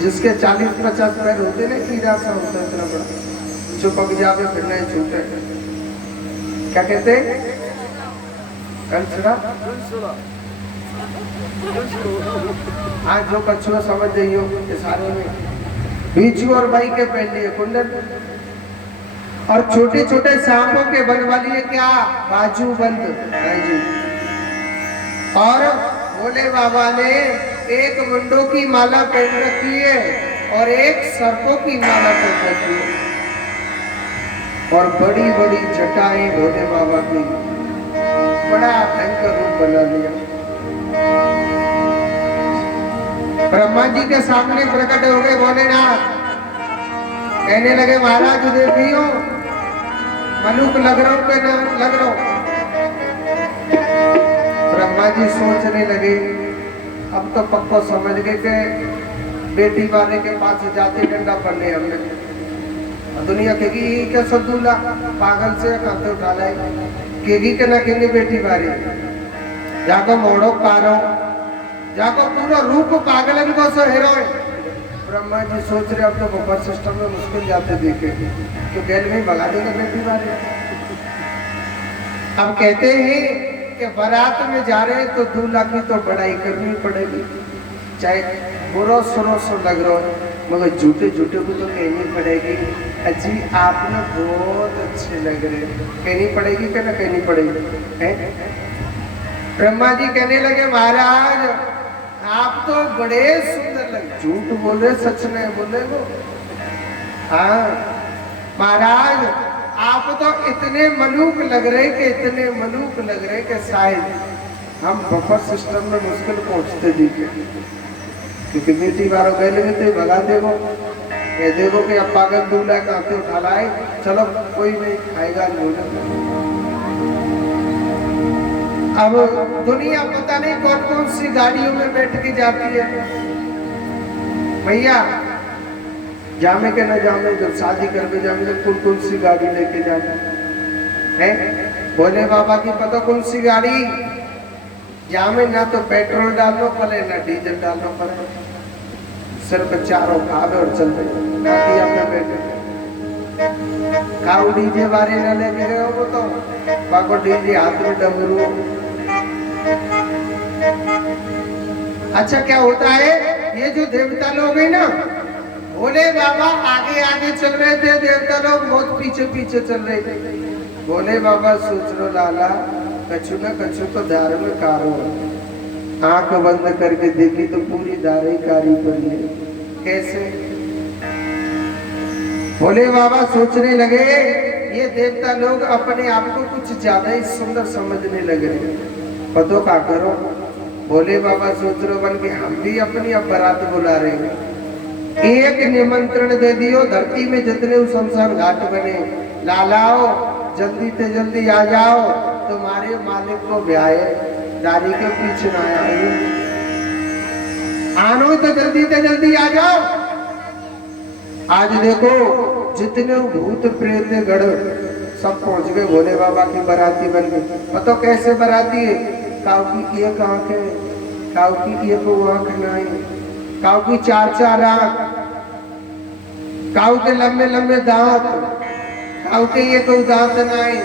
जिसके 40-50 पैर होते ना, कीड़ा सा होता है इतना बड़ा, जो पक जावे फिर नहीं छूटे, क्या कहते हैं? कंसरा। आज जो कछुआ समझ जाइयो ये सारे में बीचू और बाई के पहन लिए कुंडल, और छोटे छोटे सांपों के बनवा लिए क्या, बाजू बंद जी। और भोले बाबा ने एक मुंडों की माला पहन रखी है और एक सर्पों की माला पहन रखी है, और बड़ी बड़ी जटाएं भोले बाबा की, बड़ा भयंकर रूप बना लिया। ब्रह्मा जी के सामने प्रकट हो गए भोलेनाथ, कहने लगे महाराज देखियो मनुक लग रहा हूं कि लग रहा हूं। ब्रह्मा जी सोचने लगे, अब तो पक्को समझ गए कि बेटी वाले के पास जाते डंडा पड़ने हमने, दुनिया कहेगी क्या सदूला पागल से खाते उठा लाए, कहेगी कि ना कहेंगे बेटी वाले। जाको मोड़ो पारो जाको पूरा रूप पागलन को सो हेरोइन। ब्रह्मा जी सोच रहे अब तो बफर सिस्टम में मुश्किल जाते देखे तो गैल में भगा देगा बेटी वाले। अब कहते हैं कि बारात में जा रहे हैं तो दूल्हा की तो बड़ाई करनी पड़ेगी, चाहे बुरो सुरो सो लग रहा हो मगर झूठे झूठे को तो कहनी पड़ेगी। अजी आपने बहुत अच्छे लग रहे, कहनी पड़ेगी कि ना कहनी पड़ेगी है? ब्रह्मा जी कहने लगे महाराज आप तो बड़े सुंदर लगे। झूठ बोल रहे सच नहीं बोले वो। हाँ महाराज आप तो इतने मलूक लग रहे कि इतने मलूक लग रहे कि शायद हम बफर सिस्टम में मुश्किल पहुंचते दिखे, क्योंकि मीठी बारों गए में तो भगा देगो ये देखो कि अब पागल दूल्हा कहाँ से उठा लाए, चलो कोई नहीं खाएगा नहीं। अब दुनिया पता नहीं कौन कौन सी गाड़ियों में बैठ के जाती है भैया, जामे के न जामे जब शादी करके जामे तो कौन कौन सी गाड़ी लेके जाते हैं? भोले बाबा की पता कौन सी गाड़ी जामे ना तो पेट्रोल डालना पड़े ना डीजल डालना पड़े, सिर्फ चारों खावे और चल रहे नाटिया में बैठे। काऊ डीजे बारे न लेके गए वो तो बाको डीजे हाथ में डमरू। अच्छा क्या होता है ये जो देवता लोग है ना भोले बाबा आगे आगे चल रहे थे, देवता लोग बहुत पीछे पीछे चल रहे थे। भोले बाबा सोच रो लाला कछु न कछु तो दार में कारो, आंख बंद करके देखी तो पूरी दारे कारी पड़ी है। कैसे? भोले बाबा सोचने लगे ये देवता लोग अपने आप को कुछ ज्यादा ही सुंदर समझने लगे, पतो का करो। भोले बाबा सोच रहे बन के हम भी अपनी अब बारात बुला रहे हैं, एक निमंत्रण दे दियो धरती में जितने शमशान घाट बने, लालाओ जल्दी से जल्दी आ जाओ तुम्हारे मालिक को ब्याह दारी के पीछे ना आए, आनो तो जल्दी से जल्दी आ जाओ। आज देखो जितने भूत प्रेत गढ़ सब पहुंच गए भोले बाबा की बाराती बन गई। पता कैसे बाराती है? काऊ की एक आंख है, काऊ की एक आंख नहीं, काऊ की चार चार आंख, काऊ के लंबे लंबे दांत, काऊ के ये कोई दांत नहीं,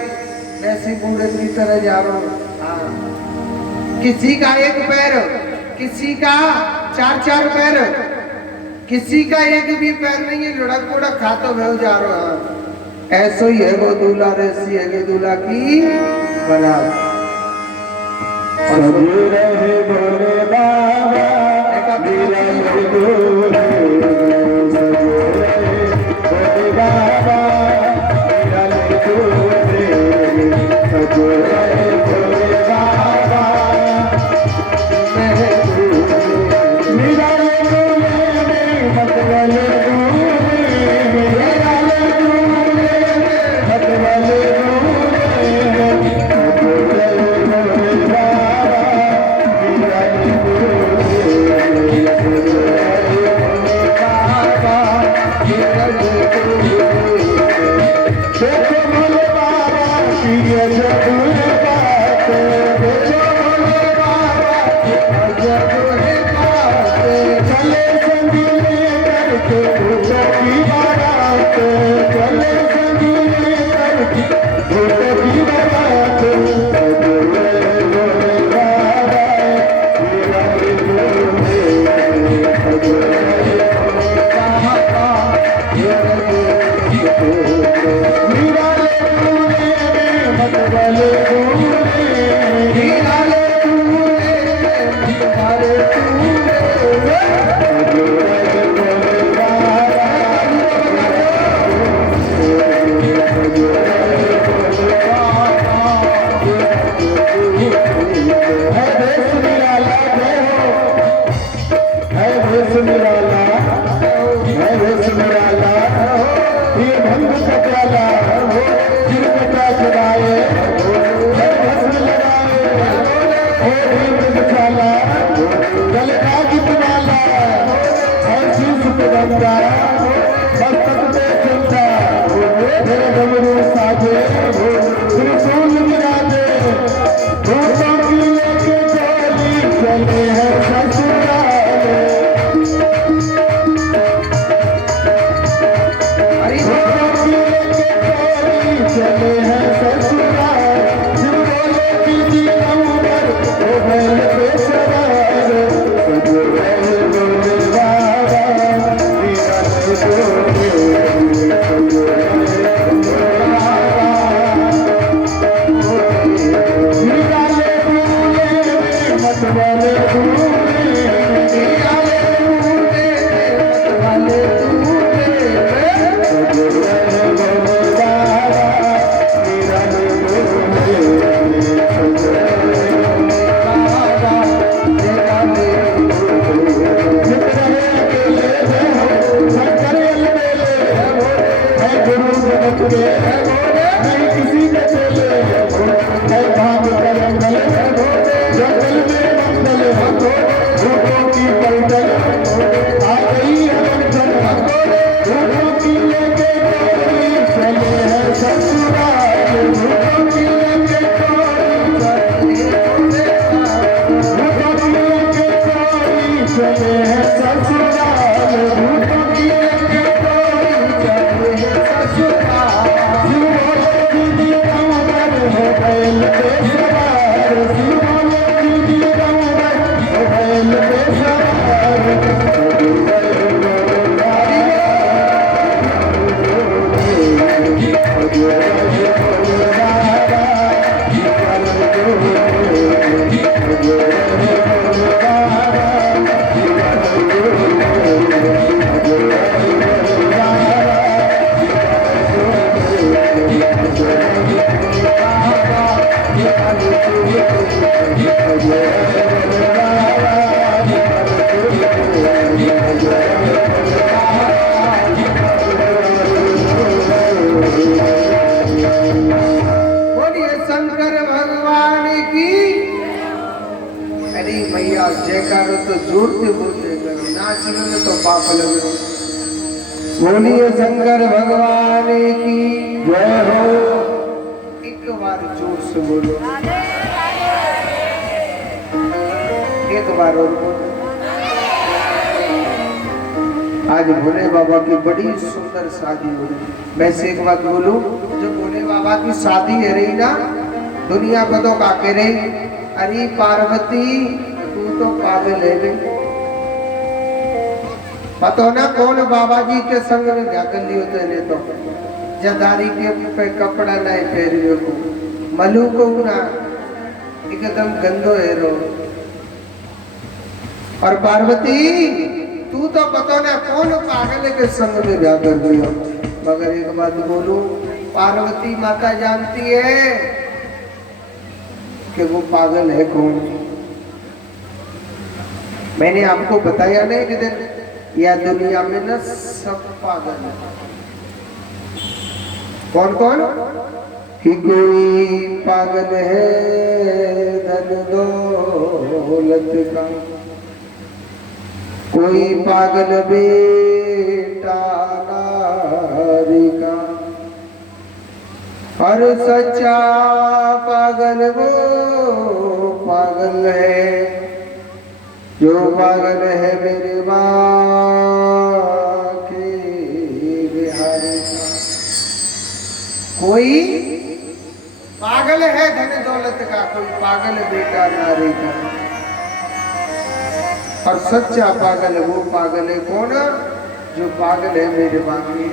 वैसे बूढ़े की तरह जा रहा हूँ। किसी का एक पैर, किसी का चार चार पैर, किसी का एक भी पैर नहीं है, लुढ़क पुढ़क खाता भय जा रहा है। ऐसा ही है वो दूल्हा, ऐसी है दूल्हा की बारात। सभी रहे भोले बाबा मेरा दूल्हे, सभी रहे भोले बाबा मेरा दूल्हे, सभी रहे भोले बाबा मेरे दूल्हे, मेरा दूल्हे मतवाले दूल्हे, मेरा दूल्हे मतवाले साजे त्रिशूल गिरा दे, मतवाले तूने मतवाले नहीं किसी के चले है भाग करंगल जंगल में मंगल भूतों की पलटन आ गई है भूतों की लेके कोई चले है ससुराल भूतों की लेके कोई भूतों की लेके कोई चले है ससुराल भूतों की लेके कोई चले है ससुराल जयकारो तो जोर से बोलते करो, नाच में तो पाप लगे। बोलिए शंकर भगवान की जय हो। एक बार जोर से बोलो, एक बार और बोलो। आज भोले बाबा की बड़ी सुंदर शादी हो रही। वैसे एक बात बोलूं, जो भोले बाबा की शादी है रही ना, दुनिया को तो काके रही, अरे पार्वती तू तो पागल है रे। पता ना कौन बाबा जी के संग में जाकर लियो तेने तो जदारी के पे कपड़ा नहीं पहरियो को मलू को ना एकदम गंदो है रो। और पार्वती तू तो पता ना कौन पागल के संग में जाकर लियो। मगर एक बात बोलूं, पार्वती माता जानती है कि वो पागल है कौन। मैंने आपको बताया नहीं कि दिन या दुनिया में ना सब पागल है। कौन कौन? कि कोई पागल है धन दौलत का, कोई पागल बेटा नारी का, और सच्चा पागल वो पागल है जो पागल है मेरे माँ के बिहारी का। कोई पागल है धन दौलत का, कोई पागल बेटा नारी का, और सच्चा पागल वो पागल है कौन? जो पागल है मेरे माँ की।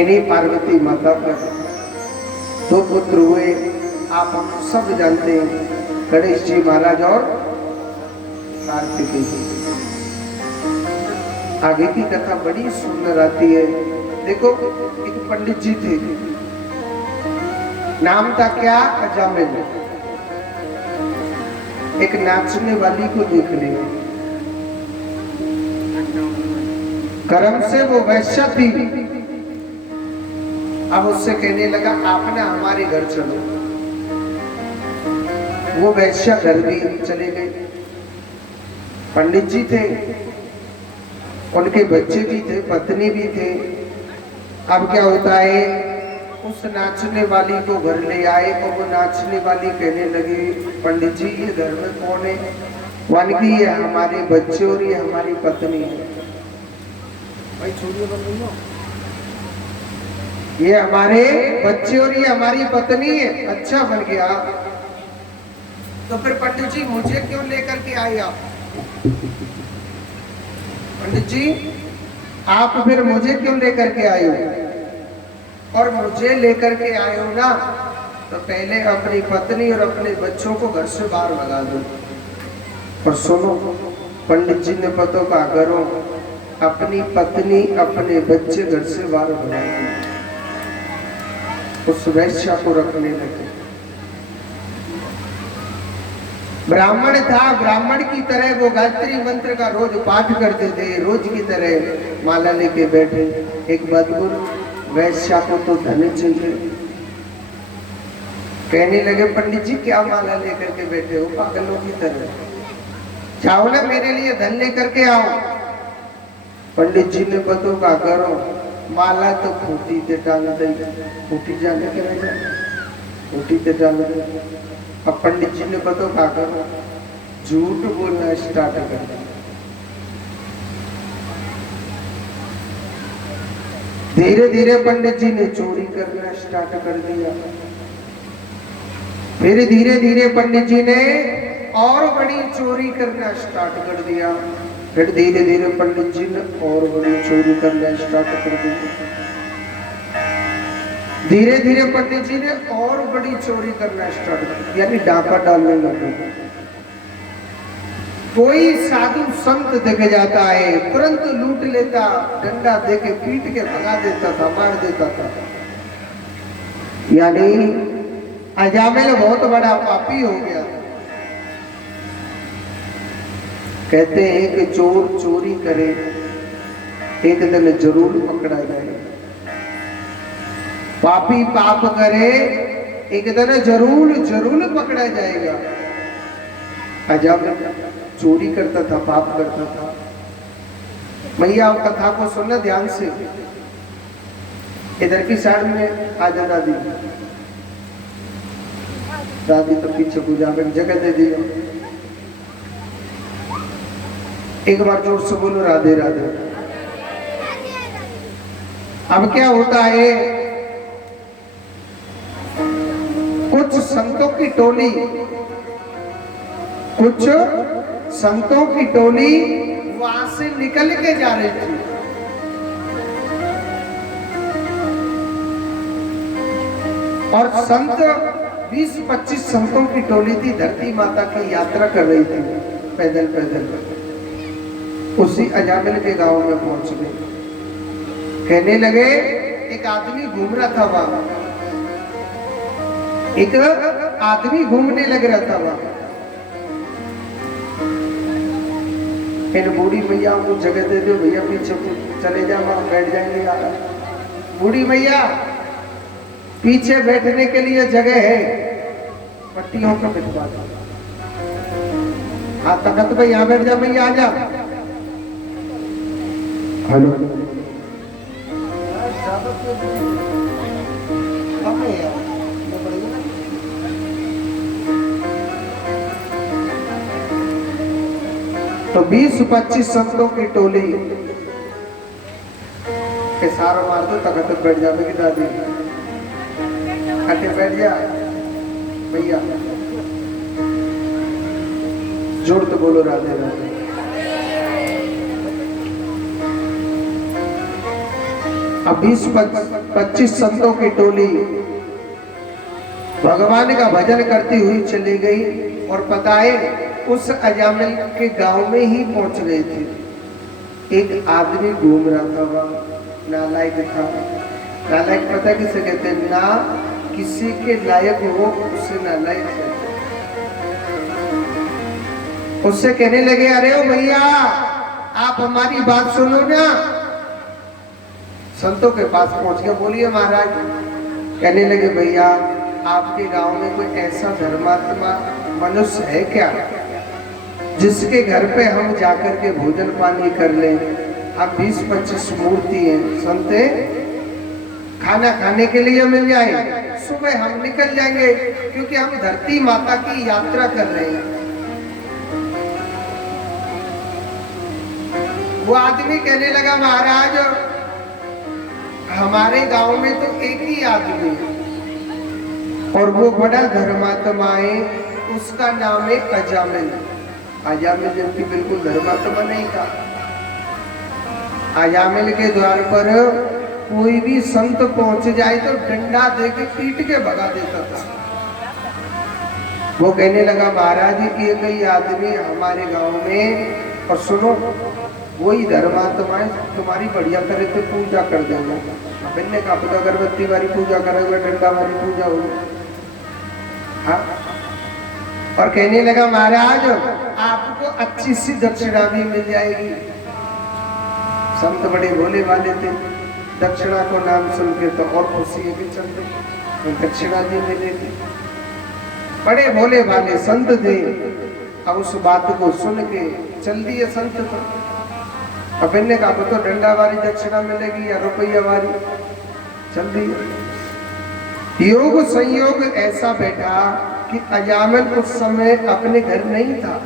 इन्हीं पार्वती माता पर दो पुत्र हुए, आप हम सब जानते हैं, गणेश जी महाराज और कार्तिकेय जी। आगे की कथा बड़ी सुंदर आती है। देखो, एक पंडित जी थे, नाम था क्या? अजामिल। एक नाचने वाली को देख लिया, कर्म से वो वैश्या थी। अब उससे कहने लगा आप ना हमारे घर चलो। वो वैश्या घर भी चले गए। पंडित जी थे, उनके बच्चे भी थे, पत्नी भी थे। अब क्या होता है, उस नाचने वाली को घर ले आए और वो नाचने वाली कहने लगी, पंडित जी ये घर में कौन है? वन की ये हमारे बच्चे और ये हमारी पत्नी है। भाई छोड़िए मत बोलो, ये हमारे बच्चे और ये हमारी पत्नी है। अच्छा बन गया। तो फिर पंडित जी मुझे क्यों लेकर के आए आप? पंडित जी आप फिर मुझे क्यों लेकर के आए हो? और मुझे लेकर के आए हो ना तो पहले अपनी पत्नी और अपने बच्चों को घर से बाहर भगा दो। और सुनो, पंडित जी ने पतों का करो, अपनी पत्नी अपने बच्चे घर से बाहर भगा दो, उस वैश्या को रखने लगे। ब्राह्मण था, ब्राह्मण की तरह वो गायत्री मंत्र का रोज पाठ करते थे, रोज की तरह माला लेके बैठे। एक बदबू वैश्या को तो धन चाहिए, कहने लगे पंडित जी क्या माला लेकर के बैठे हो पागलों की तरह, जाओ ना मेरे लिए धन लेकर के आओ। पंडित जी ने पतों का करो, माला तो खूटी ते टांग दई, खूटी जाने के वजह खूटी ते टांग दई। अब पंडित जी ने पतों का करो, झूठ बोलना स्टार्ट कर दिया। धीरे धीरे पंडित जी ने चोरी करना स्टार्ट कर दिया। फिर धीरे धीरे पंडित जी ने और बड़ी चोरी करना स्टार्ट कर दिया। फिर धीरे धीरे पंडित जी ने और बड़ी चोरी करना स्टार्ट कर दिया। धीरे धीरे पंडित जी ने और बड़ी चोरी करना स्टार्ट कर दिया, यानी डाका डालने लगे। कोई साधु संत दिख जाता है, तुरंत लूट लेता, डंडा देके पीट के भगा देता था, मार देता था। यानी अजामिल बहुत बड़ा पापी हो गया। कहते हैं कि चोर चोरी करे एक दिन जरूर पकड़ा जाए, पापी पाप करे एक दिन जरूर जरूर पकड़ा जाएगा। अजामिल चोरी करता था, पाप करता था। मैया कथा को सुनना ध्यान से, इधर की साइड में आ जा दादी, दादी तो पीछे पूजा में जगह दे दिया। एक बार जोर से बोलो राधे राधे। अब क्या होता है, कुछ संतों की टोली, कुछ संतों की टोली वहां से निकल के जा रही थी। और संत 20-25 संतों की टोली थी, धरती माता की यात्रा कर रही थी पैदल पैदल। उसी अजामिल के गांव में पहुंच गए। कहने लगे, एक आदमी घूम रहा था वहां, एक आदमी घूमने लग रहा था वहां। इन बूढ़ी मैया को जगह दे दो भैया, पीछे चले जाओ, वहां बैठ जाएंगे। बूढ़ी मैया पीछे बैठने के लिए जगह है, पट्टियों का बिठवा दो। हाँ तखत भाई यहाँ बैठ जा, भैया आ जा। हेलो तो 20-25 संतों की टोली के सारा मार दो, तखत बैठ जाएगी दादी, खट्टे बैठ जा भैया। जोर तो बोलो राधे राधे। अब 20-25 संतों की टोली भगवान का भजन करती हुई चली गई। और पता है उस अजामिल के गांव में ही पहुंच गए थे। एक आदमी घूम रहा था वहां, नालायक था। नालायक पता किसे कहते हैं? ना किसी के लायक हो उससे नालायक कहते हैं। उससे कहने लगे, अरे ओ भैया आप हमारी बात सुनो ना। संतों के पास पहुंच के बोलिए महाराज। कहने लगे, भैया आपके गांव में कोई ऐसा धर्मात्मा मनुष्य है क्या जिसके घर पे हम जाकर के भोजन पानी कर लें? हम 20-25 मूर्ति हैं, संते खाना खाने के लिए मिल जाए, सुबह हम निकल जाएंगे क्योंकि हम धरती माता की यात्रा कर रहे हैं। वो आदमी कहने लगा, महाराज हमारे गांव में तो एक ही आदमी है और वो बड़ा धर्मात्मा है, उसका नाम है अजामिल। अजामिल जबकि बिल्कुल धर्मात्मा नहीं था। अजामिल के द्वार पर कोई भी संत पहुंच जाए तो डंडा देके पीट के भगा देता था। वो कहने लगा महाराज ये कई आदमी हमारे गांव में, और सुनो वही धर्मात्माएं तुम्हारी बढ़िया तरह से पूजा कर देंगे। अपन ने कहा पता अगरबत्ती वाली पूजा करेगा, डंडा वाली पूजा होगी। हाँ, और कहने लगा महाराज आपको अच्छी सी दक्षिणा भी मिल जाएगी। संत बड़े भोले वाले थे, दक्षिणा को नाम सुन के तो और खुशी है कि चल दक्षिणा भी मिलेगी। बड़े भोले वाले संत थे। अब उस बात को सुन के चल दिए संत। तो अब इनने कहा तो डंडा वाली दक्षिणा मिलेगी या रुपया वाली, चल दिए। योग संयोग ऐसा बैठा कि अजामिल उस समय अपने घर नहीं था,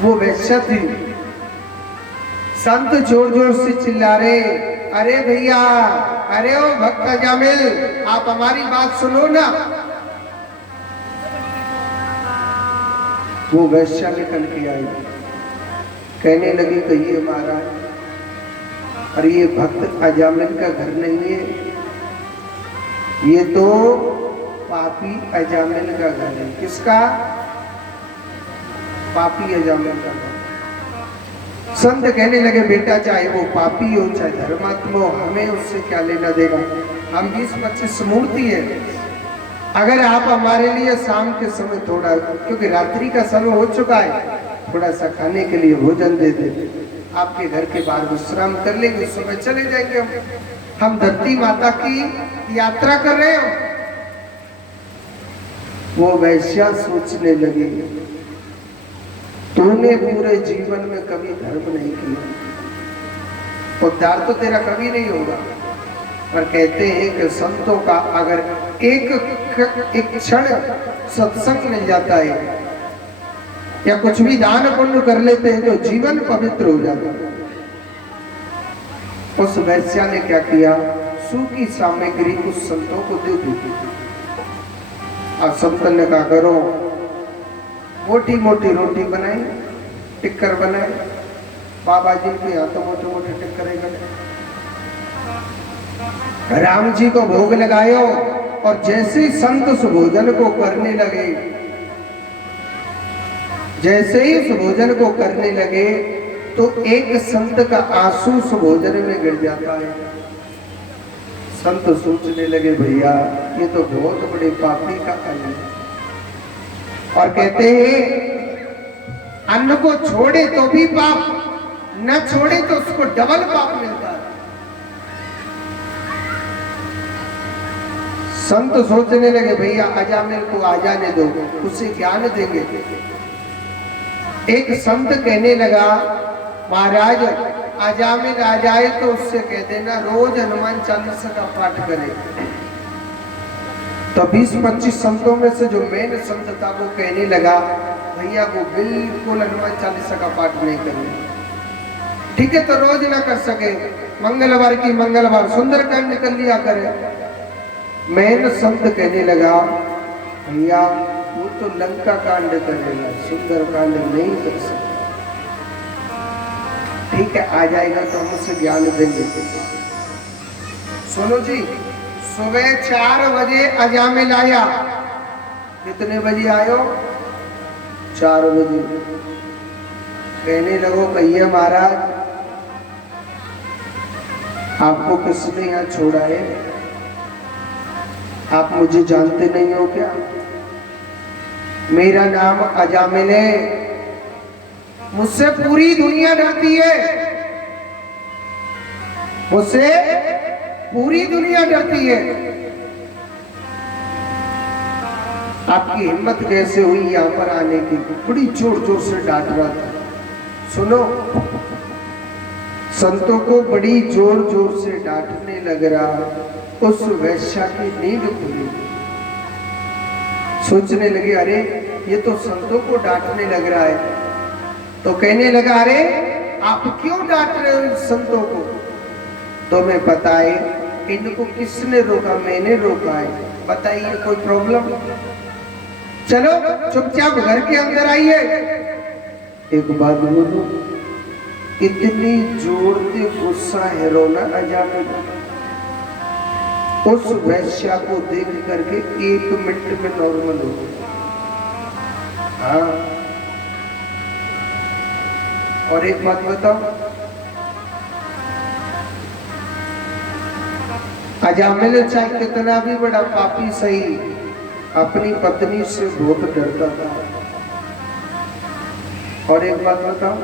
वो वैश्य थी। संत जोर जोर से चिल्ला रहे, अरे भैया, अरे ओ भक्त अजामिल, आप हमारी बात सुनो ना। वो वैश्या निकल के आई, कहने लगी कहिए महाराज, अरे ये भक्त अजामिल का घर नहीं है, ये तो पापी अजामिल का घर है। किसका? पापी अजामिल का घर। संत कहने लगे बेटा चाहे वो पापी हो चाहे धर्मात्मा हो, हमें उससे क्या लेना देगा। हम 20-25 मूर्ति है, अगर आप हमारे लिए शाम के समय थोड़ा, क्योंकि रात्रि का समय हो चुका है, थोड़ा सा खाने के लिए भोजन दे दे, आपके घर के बाहर विश्राम कर लेंगे, सुबह चले जाएंगे। हम धरती माता की यात्रा कर रहे हो। वो वैश्या सोचने लगी, तूने पूरे जीवन में कभी धर्म नहीं किया, उद्धार तो तेरा कभी नहीं होगा। पर कहते हैं कि संतों का अगर एक क्षण सत्संग मिल जाता है या कुछ भी दान पुण्य कर लेते हैं तो जीवन पवित्र हो जाता है। उस वैश्या ने क्या किया, सूखी सामग्री उस संतों को दे दी। और संत ने कहा करो, मोटी मोटी रोटी बनाई, टिक्कर बनाए, बाबा जी के यहाँ तो मोटे मोटे टिक्कर बने, राम जी को भोग लगायो। और जैसे ही संत उस भोजन को करने लगे, जैसे ही उस भोजन को करने लगे तो एक संत का आंसू उस भोजन में गिर जाता है। संत सोचने लगे भैया ये तो बहुत बड़े पापी का अन्न है। और कहते हैं अन्न को छोड़े तो भी पाप, न छोड़े तो उसको डबल पाप मिलता है। संत सोचने लगे भैया अजामिल को आ जाने दो, उसे ज्ञान देंगे। एक संत कहने लगा महाराज अजामिल आ जाए तो उससे कह देना रोज हनुमान चालीसा का पाठ करे। तो 20-25 संतों में से जो मेन संत था वो कहने लगा भैया वो बिल्कुल हनुमान चालीसा का पाठ नहीं करेंगे। ठीक है तो रोज ना कर सके, मंगलवार की मंगलवार सुंदरकांड कर लिया करे। मेन संत कहने लगा भैया वो तो लंका कांड करेगा, सुंदरकांड नहीं कर सकता। ठीक है आ जाएगा तो हम उसे ज्ञान देंगे। सुनो जी, सुबह 4 बजे अजामिल आया। कितने बजे आयो? 4 बजे। कहने लगो कहिए महाराज आपको किसने यहाँ छोड़ा है? आप मुझे जानते नहीं हो क्या? मेरा नाम अजामिल है, मुझसे पूरी दुनिया डरती है, मुझसे पूरी दुनिया डरती है। आपकी हिम्मत कैसे हुई यहाँ पर आने की? बड़ी जोर जोर से डांट रहा था। सुनो, संतों को बड़ी जोर जोर से डांटने लग रहा। उस वैश्या की नींद खुली, सोचने लगी अरे ये तो संतों को डांटने लग रहा है। तो कहने लगा अरे आप क्यों डांट रहे हो संतों को? तो मैं बताए इनको किसने रोका? मैंने रोका है। बताइए कोई प्रॉब्लम? चलो चुपचाप घर के अंदर आइए। एक बात बोलो, इतनी जोर से गुस्सा है रोना अजामिल। उस वैश्या को देख करके 1 मिनट में नॉर्मल हो गया। हाँ। और एक बात बताओ, अजामिल चाहे कितना भी बड़ा पापी सही, अपनी पत्नी से बहुत डरता था। और एक बात बताओ,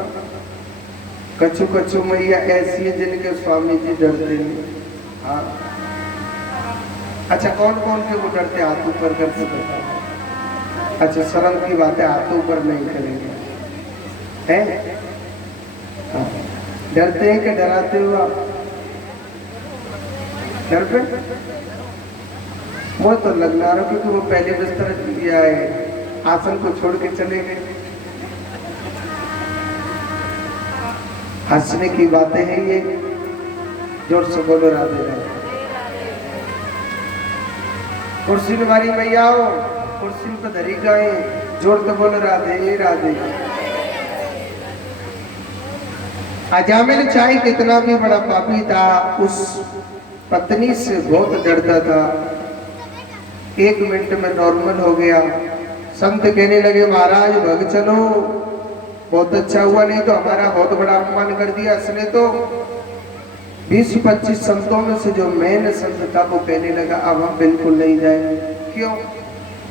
कछु कछु मैया ऐसी है जिनके स्वामी जी डरते हैं। हाँ। अच्छा, कौन कौन के वो डरते, हाथ ऊपर करके बताओ। अच्छा, शर्म की बात है, हाथ ऊपर नहीं करेंगे, हैं? हाँ। डरते हैं कि डराते हो आप? डर पे वो तो लगना रहा, क्योंकि वो पहले बिस्तर दिया है, आसन को छोड़ के चले गए। हंसने की बातें हैं ये, जोर से बोलो राधे राधे। कुर्सी हमारी मैया हो, कुर्सी पे धरी गए, जोर से बोलो राधे राधे। अजामिल चाहे कितना भी बड़ा पापी था, उस पत्नी से बहुत डरता था। 1 मिनट में नॉर्मल हो गया। संत कहने लगे, महाराज भग चलो, बहुत अच्छा हुआ, नहीं तो हमारा बहुत बड़ा अपमान कर दिया। इसने तो 20-25 संतों में से जो मेन संत था वो कहने लगा, अब हम बिल्कुल नहीं जाए। क्यों?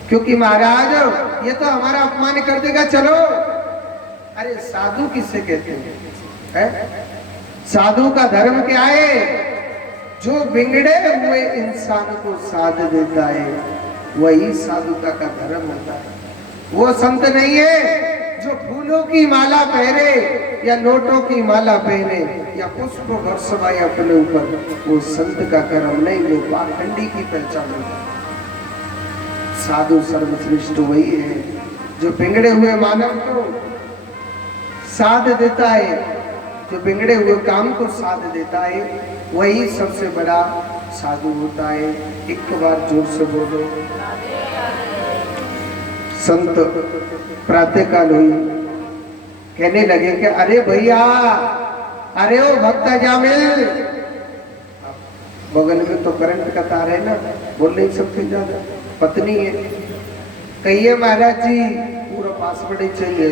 क्योंकि महाराज ये तो हमारा अपमान कर देगा, चलो। अरे साधु किससे कहते हैं? साधु का धर्म क्या है? जो बिगड़े हुए इंसान को साथ देता है, वही साधुता का धर्म होता है। वो संत नहीं है जो फूलों की माला पहने या नोटों की माला पहने या पुष्प बरसवाए अपने ऊपर, वो संत का कर्म नहीं, वो पाखंडी की पहचान है। साधु सर्वश्रेष्ठ वही है जो बिगड़े हुए मानव को साथ देता है, जो बिगड़े हुए काम को साथ देता है, वही सबसे बड़ा साधु होता है। एक बार जोर से बोलो। संत प्रातःकाल हुई, कहने लगे कि अरे भैया, अरे ओ भक्त अजामिल, बगल में तो करंट का तार है ना, बोल नहीं सकते ज्यादा, पत्नी है। कहिए महाराज जी, पूरा पासवर्ड ही चाहिए।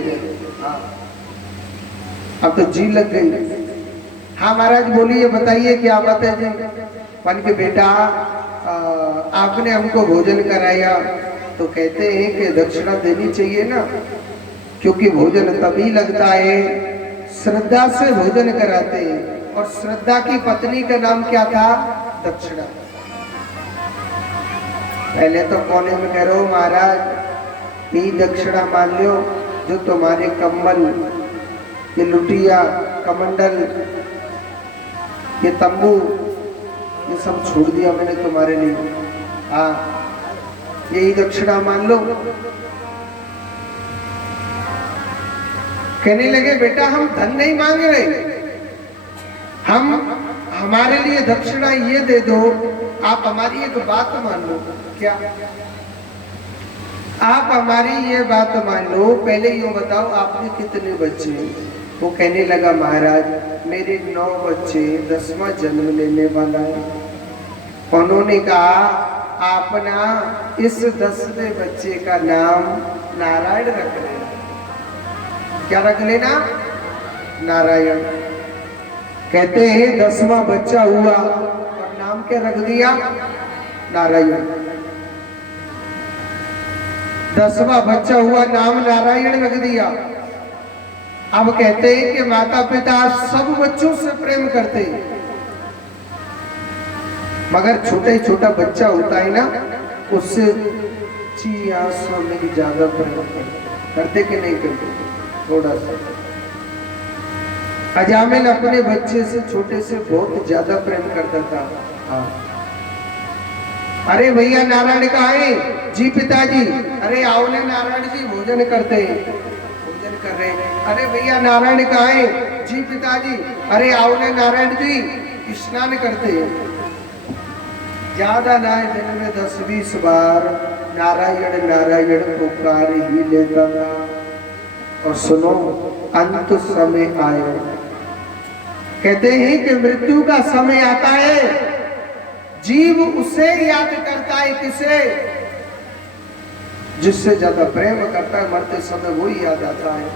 हाँ, अब तो जी लग गई। हाँ महाराज बोलिए, बताइए क्या बात है जी? मन के बेटा, आपने हमको भोजन कराया तो कहते हैं कि दक्षिणा देनी चाहिए ना, क्योंकि भोजन तभी लगता है श्रद्धा से भोजन कराते हैं, और श्रद्धा की पत्नी का नाम क्या था? दक्षिणा। पहले तो कोने में कह रहे हो महाराज ये दक्षिणा मान लो, जो तुम्हारे कम्बल, ये लुटिया, कमंडल, ये तंबू, ये सब छोड़ दिया मैंने तुम्हारे लिए। हाँ, यही दक्षिणा मान लो। कहने लगे बेटा हम धन नहीं मांग रहे, हम हमारे लिए दक्षिणा ये दे दो, आप हमारी एक बात मान लो। क्या? आप हमारी ये बात मान लो, पहले यूं बताओ आपने कितने बच्चे? वो कहने लगा महाराज मेरे 9 बच्चे, 10वां जन्म लेने वाला है। उन्होंने कहा आप ना इस 10वें बच्चे का नाम नारायण रख लेना। क्या रख लेना? नारायण। कहते हैं 10वां बच्चा हुआ और नाम क्या रख दिया? नारायण। 10वां बच्चा हुआ, नाम नारायण रख दिया। अब कहते हैं कि माता पिता सब बच्चों से प्रेम करते हैं, मगर छोटा छोटा बच्चा होता है ना, उससे में ज्यादा प्रेम करते कि नहीं करते? थोड़ा सा। अजामिल अपने बच्चे से, छोटे से बहुत ज्यादा प्रेम करता था। हाँ। अरे भैया नारायण कहाँ है? जी पिताजी। अरे आओ ना नारायण जी, भोजन करते हैं। भोजन कर रहे हैं। अरे भैया नारायण कहाँ है? जी पिताजी। अरे आओ ना नारायण जी, स्नान करते हैं। ज्यादा ना, दिन में 10-20 बार नारायण नारायण पुकार ही लेता था। और सुनो, अंत समय आया। कहते हैं कि मृत्यु का समय आता है, जीव उसे याद करता है। किसे? जिससे ज्यादा प्रेम करता है मरते समय वही याद आता है।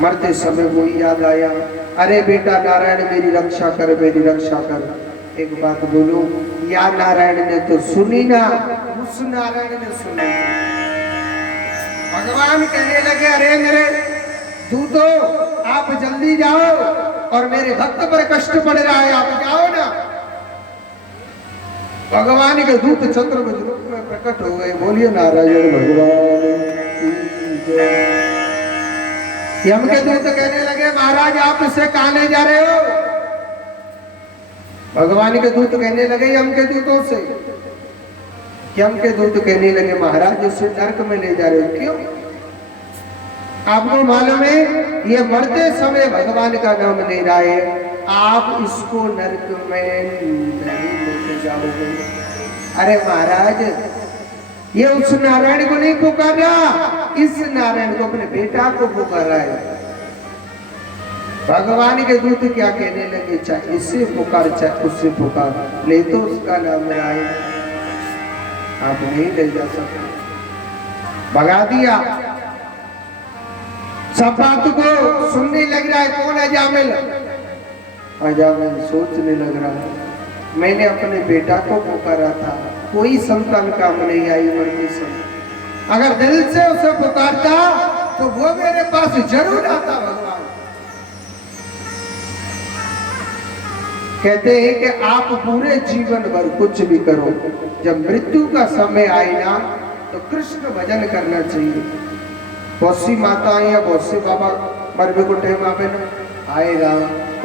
मरते समय वही याद आया, अरे बेटा नारायण मेरी रक्षा कर, मेरी रक्षा कर। एक बात बोलो, या नारायण ने तो सुनी ना, उस नारायण ने सुनी। भगवान कहने लगे, अरे मेरे दूतों आप जल्दी जाओ और मेरे भक्त पर कष्ट पड़ रहा है, आप जाओ ना। भगवान के दूत चतुर्भुज रूप में प्रकट हो गए। बोलिए नारायण भगवान की जय। यम के दूत कहने लगे, महाराज आप इससे कहां ले जा रहे हो? भगवान के दूत कहने लगे यम के दूतों से। यम के दूत कहने लगे, महाराज इसे नरक में ले जा रहे हो। क्यों? आपको मालूम है ये मरते समय भगवान का नाम ले रहा है, आप इसको नरक में नहीं लेके जाओगे। अरे महाराज ये उस नारायण को नहीं पुकारा, इस नारायण को अपने बेटा को पुकारा है। भगवान के दूत क्या कहने लगे, चाहे इससे पुकार चाहे उससे पुकार, ले तो उसका नाम नारायण, आप नहीं ले जा सकते। भगा दिया। सब बात को सुनने लग रहा है। कौन अजामिल? अजामिल सोचने लग रहा है, मैंने अपने बेटा को पुकारा था, कोई संतान काम नहीं आई मरते समय। अगर दिल से उसे पुकारता तो वो मेरे पास जरूर आता। भगवान कहते हैं कि आप पूरे जीवन भर कुछ भी करो, जब मृत्यु का समय आए ना तो कृष्ण भजन करना चाहिए। बहुत सी माताएं या बहुत से बाबा मरबे को टाइम आवे ना, आए राम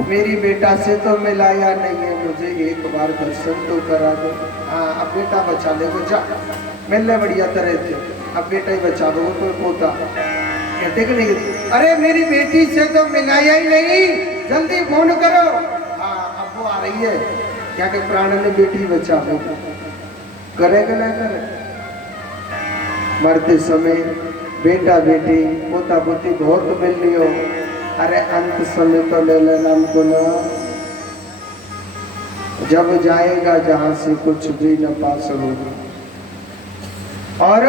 मेरी बेटा से तो मिलाया नहीं है, मुझे एक बार दर्शन तो करा दो। हाँ अब बेटा बचा ले, वो जा मिलने बढ़िया तरह थे, अब बेटा ही बचा दो, वो तो पोता। कहते कि नहीं, अरे मेरी बेटी से तो मिलाया ही नहीं, जल्दी फोन करो। हाँ अब वो आ रही है, क्या के प्राण ने बेटी बचा दो। करेगा ना करे? मरते समय बेटा बेटी पोता पोती बहुत मिल लियो, अरे अंत समय तो ले लेना हमको ना। जब जाएगा जहां से कुछ भी न पास होगा, और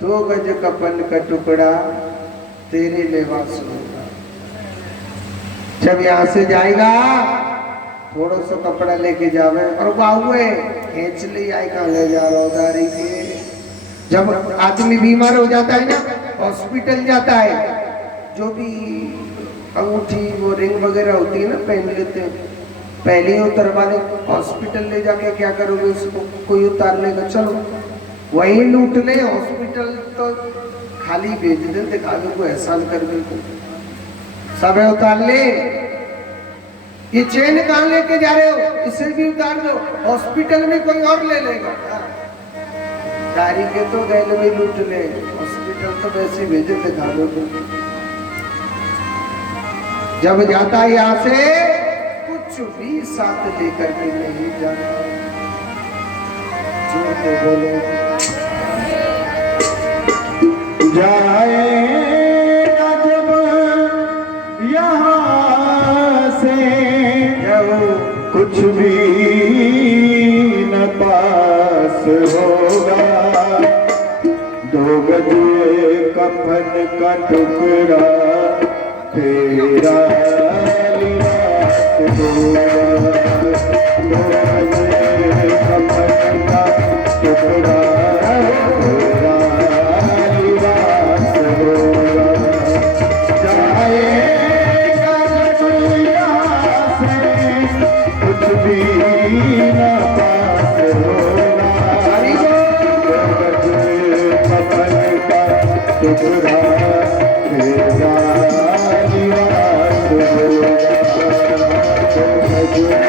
2 गज कपन का टुकड़ा तेरे लिबास होगा। जब यहाँ से जाएगा थोड़ा सा कपड़ा लेके जावे, और बाहुए खींच ली आई कहाँ ले जा रहा गाड़ी के। जब आदमी बीमार हो जाता है ना, हॉस्पिटल जाता है, जो भी अंगूठी वो रिंग वगैरह होती है ना पहन लेते हैं, पहले ही उतरवा ले। हॉस्पिटल ले जाके क्या करोगे, उसको कोई उतार लेगा, चलो वही लूट ले। हॉस्पिटल तो खाली भेज दे, दिखावे को एहसान कर दे, सब उतार ले। ये चेन कहाँ लेके जा रहे हो, इसे भी उतार दो, हॉस्पिटल में कोई और ले लेगा। गाड़ी के तो गैल में लूट ले, हॉस्पिटल तो वैसे भेजे दिखा दो। जब जाता है यहाँ से कुछ भी साथ लेकर के नहीं जाता। झूठ बोलो जाए जब यहाँ से, जब कुछ भी न पास होगा, 2 गज कफन का टुकड़ा तेरा लिबास होगा। 2 गज कफन का टुकड़ा तेरा लिबास होगा। जाएगा जब यहाँ से कुछ भी न पास होगा, 2 गज कफन का टुकड़ा तेरा लिबास होगा। 2 गज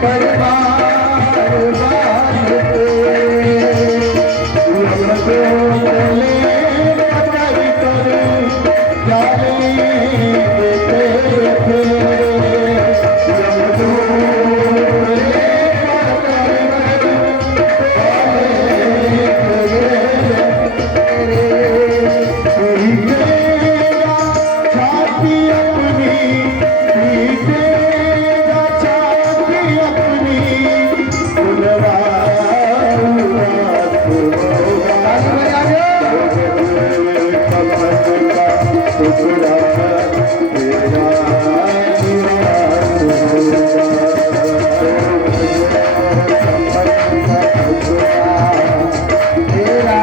परिवार टुकड़ा तेरा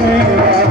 निवास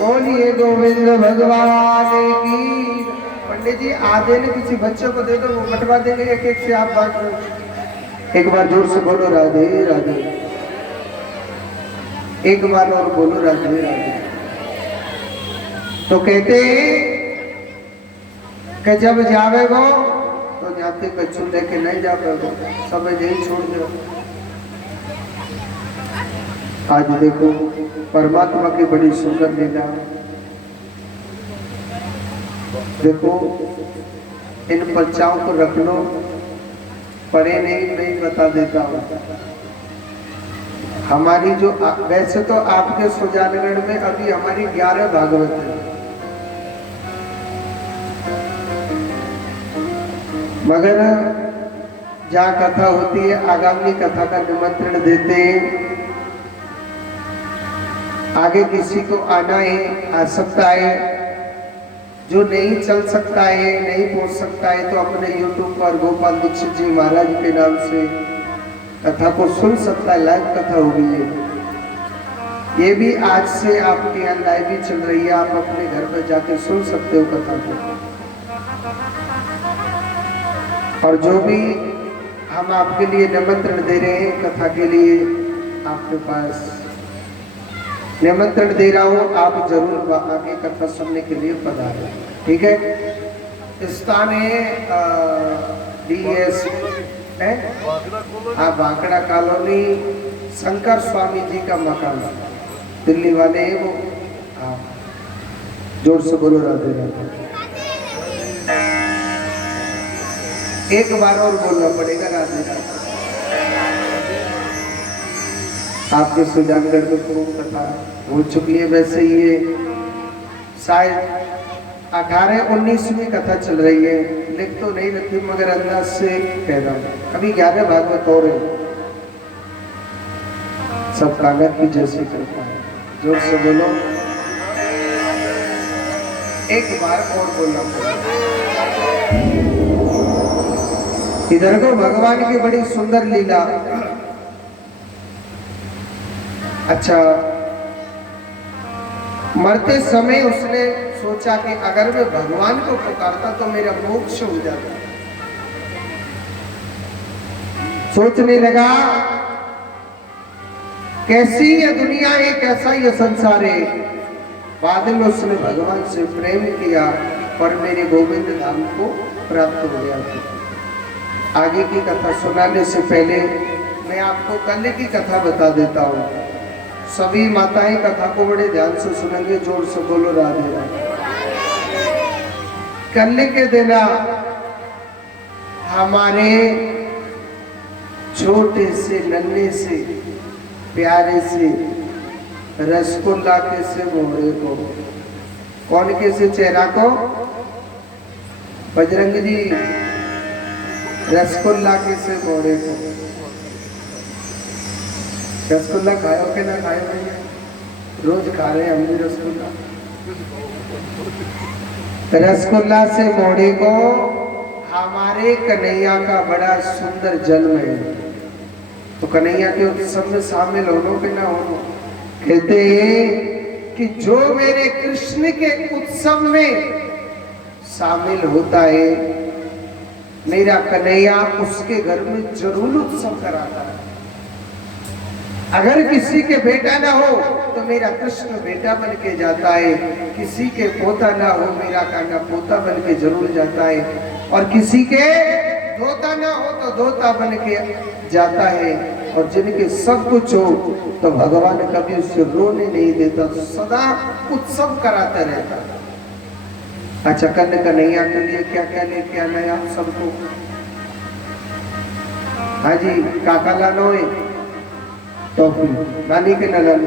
बोलिए गोविंद भगवान की। पंडित जी आधे ने किसी बच्चे को दे दो, वो बंटवा देंगे, एक एक से आप बांट लो। एक बार जोर से बोलो राधे राधे, एक बार और बोलो राधे राधे। तो कहते कि जब जावेगो तो जाते कच्चू लेके नहीं जावेगो, सब यही छोड़ दो। आज देखो परमात्मा की बड़ी सुंदर लीला। देखो इन बच्चाओं को रख लो, पढ़े नहीं बता देता हूँ। हमारी जो वैसे तो आपके सुजानगढ़ में अभी हमारी 11 भागवत है, मगर जहाँ कथा होती है आगामी कथा का निमंत्रण देते हैं। आगे किसी को आना है आ सकता है, जो नहीं चल सकता है नहीं पहुंच सकता है तो अपने YouTube पर गोपाल दीक्षित जी महाराज के नाम से कथा को सुन सकता है। लाइव कथा होगी ये भी आज से आपके यहाँ लाइव ही चल रही है। आप अपने घर पर जाके सुन सकते हो कथा को। और जो भी हम आपके लिए निमंत्रण दे रहे हैं कथा के लिए, आपके पास निमंत्रण दे रहा हूँ, आप जरूर आगे कथा सुनने के लिए पधारें। ठीक है। स्थान है DS है, हाँ बांकड़ा कॉलोनी, शंकर स्वामी जी का मकान, दिल्ली वाले हैं वो। हाँ जोर से बोलो राधे राधे। एक बार और बोलना पड़ेगा राधे राधे। आपके सुजानगढ़ में खूब कथा हो चुकी है। वैसे ये शायद 18-19वीं कथा चल रही है, लिख तो नहीं रखी मगर अंदाज से कह रहा हूँ। अभी 11 भागवत और है। सब कागज की जैसे करता है। जोर से बोलो, एक बार और बोलना पड़ेगा। इधर को भगवान की बड़ी सुंदर लीला। अच्छा, मरते समय उसने सोचा कि अगर मैं भगवान को पुकारता तो मेरा मोक्ष हो जाता। सोचने लगा कैसी ये दुनिया है, कैसा ये संसार है। बाद में उसने भगवान से प्रेम किया और मेरे गोविंद धाम को प्राप्त हो गया। आगे की कथा सुनाने से पहले मैं आपको कल की कथा बता देता हूँ। सभी माताएं कथा को बड़े ध्यान से सुनेंगे। जोर से बोलो राधे राधे। कल के दिन हमारे छोटे से नन्हे से प्यारे से रसगुल्ला के से मोहरे को, कौन के से चेहरा को, बजरंग जी, रसगुल्ला के से मोहरे को। रसगुल्ला खायो के ना खायो भैया, रोज खा रहे हैं हम भी रसगुल्ला। रसगुल्ला से मोड़े को हमारे कन्हैया का बड़ा सुंदर जन्म है। तो कन्हैया के उत्सव में शामिल होनो के ना होनो, कहते हैं कि जो मेरे कृष्ण के उत्सव में शामिल होता है मेरा कन्हैया उसके घर में जरूर उत्सव कराता है। अगर किसी के बेटा ना हो तो मेरा कृष्ण बेटा बन के जाता है, किसी के पोता ना हो मेरा कान्हा पोता बन के जरूर जाता है, और किसी के धोता ना हो तो धोता बन के जाता है। और जिनके सब कुछ हो तो भगवान कभी उससे रोने नहीं देता, सदा उत्सव कराता रहता। अच्छा, कन्या कन्हैया के लिए क्या क्या लेके आना है आप सबको? हाँ जी, काका लानो है टॉफी, नानी के ना लानी।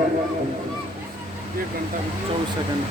1 घंटा 24 सेकंड।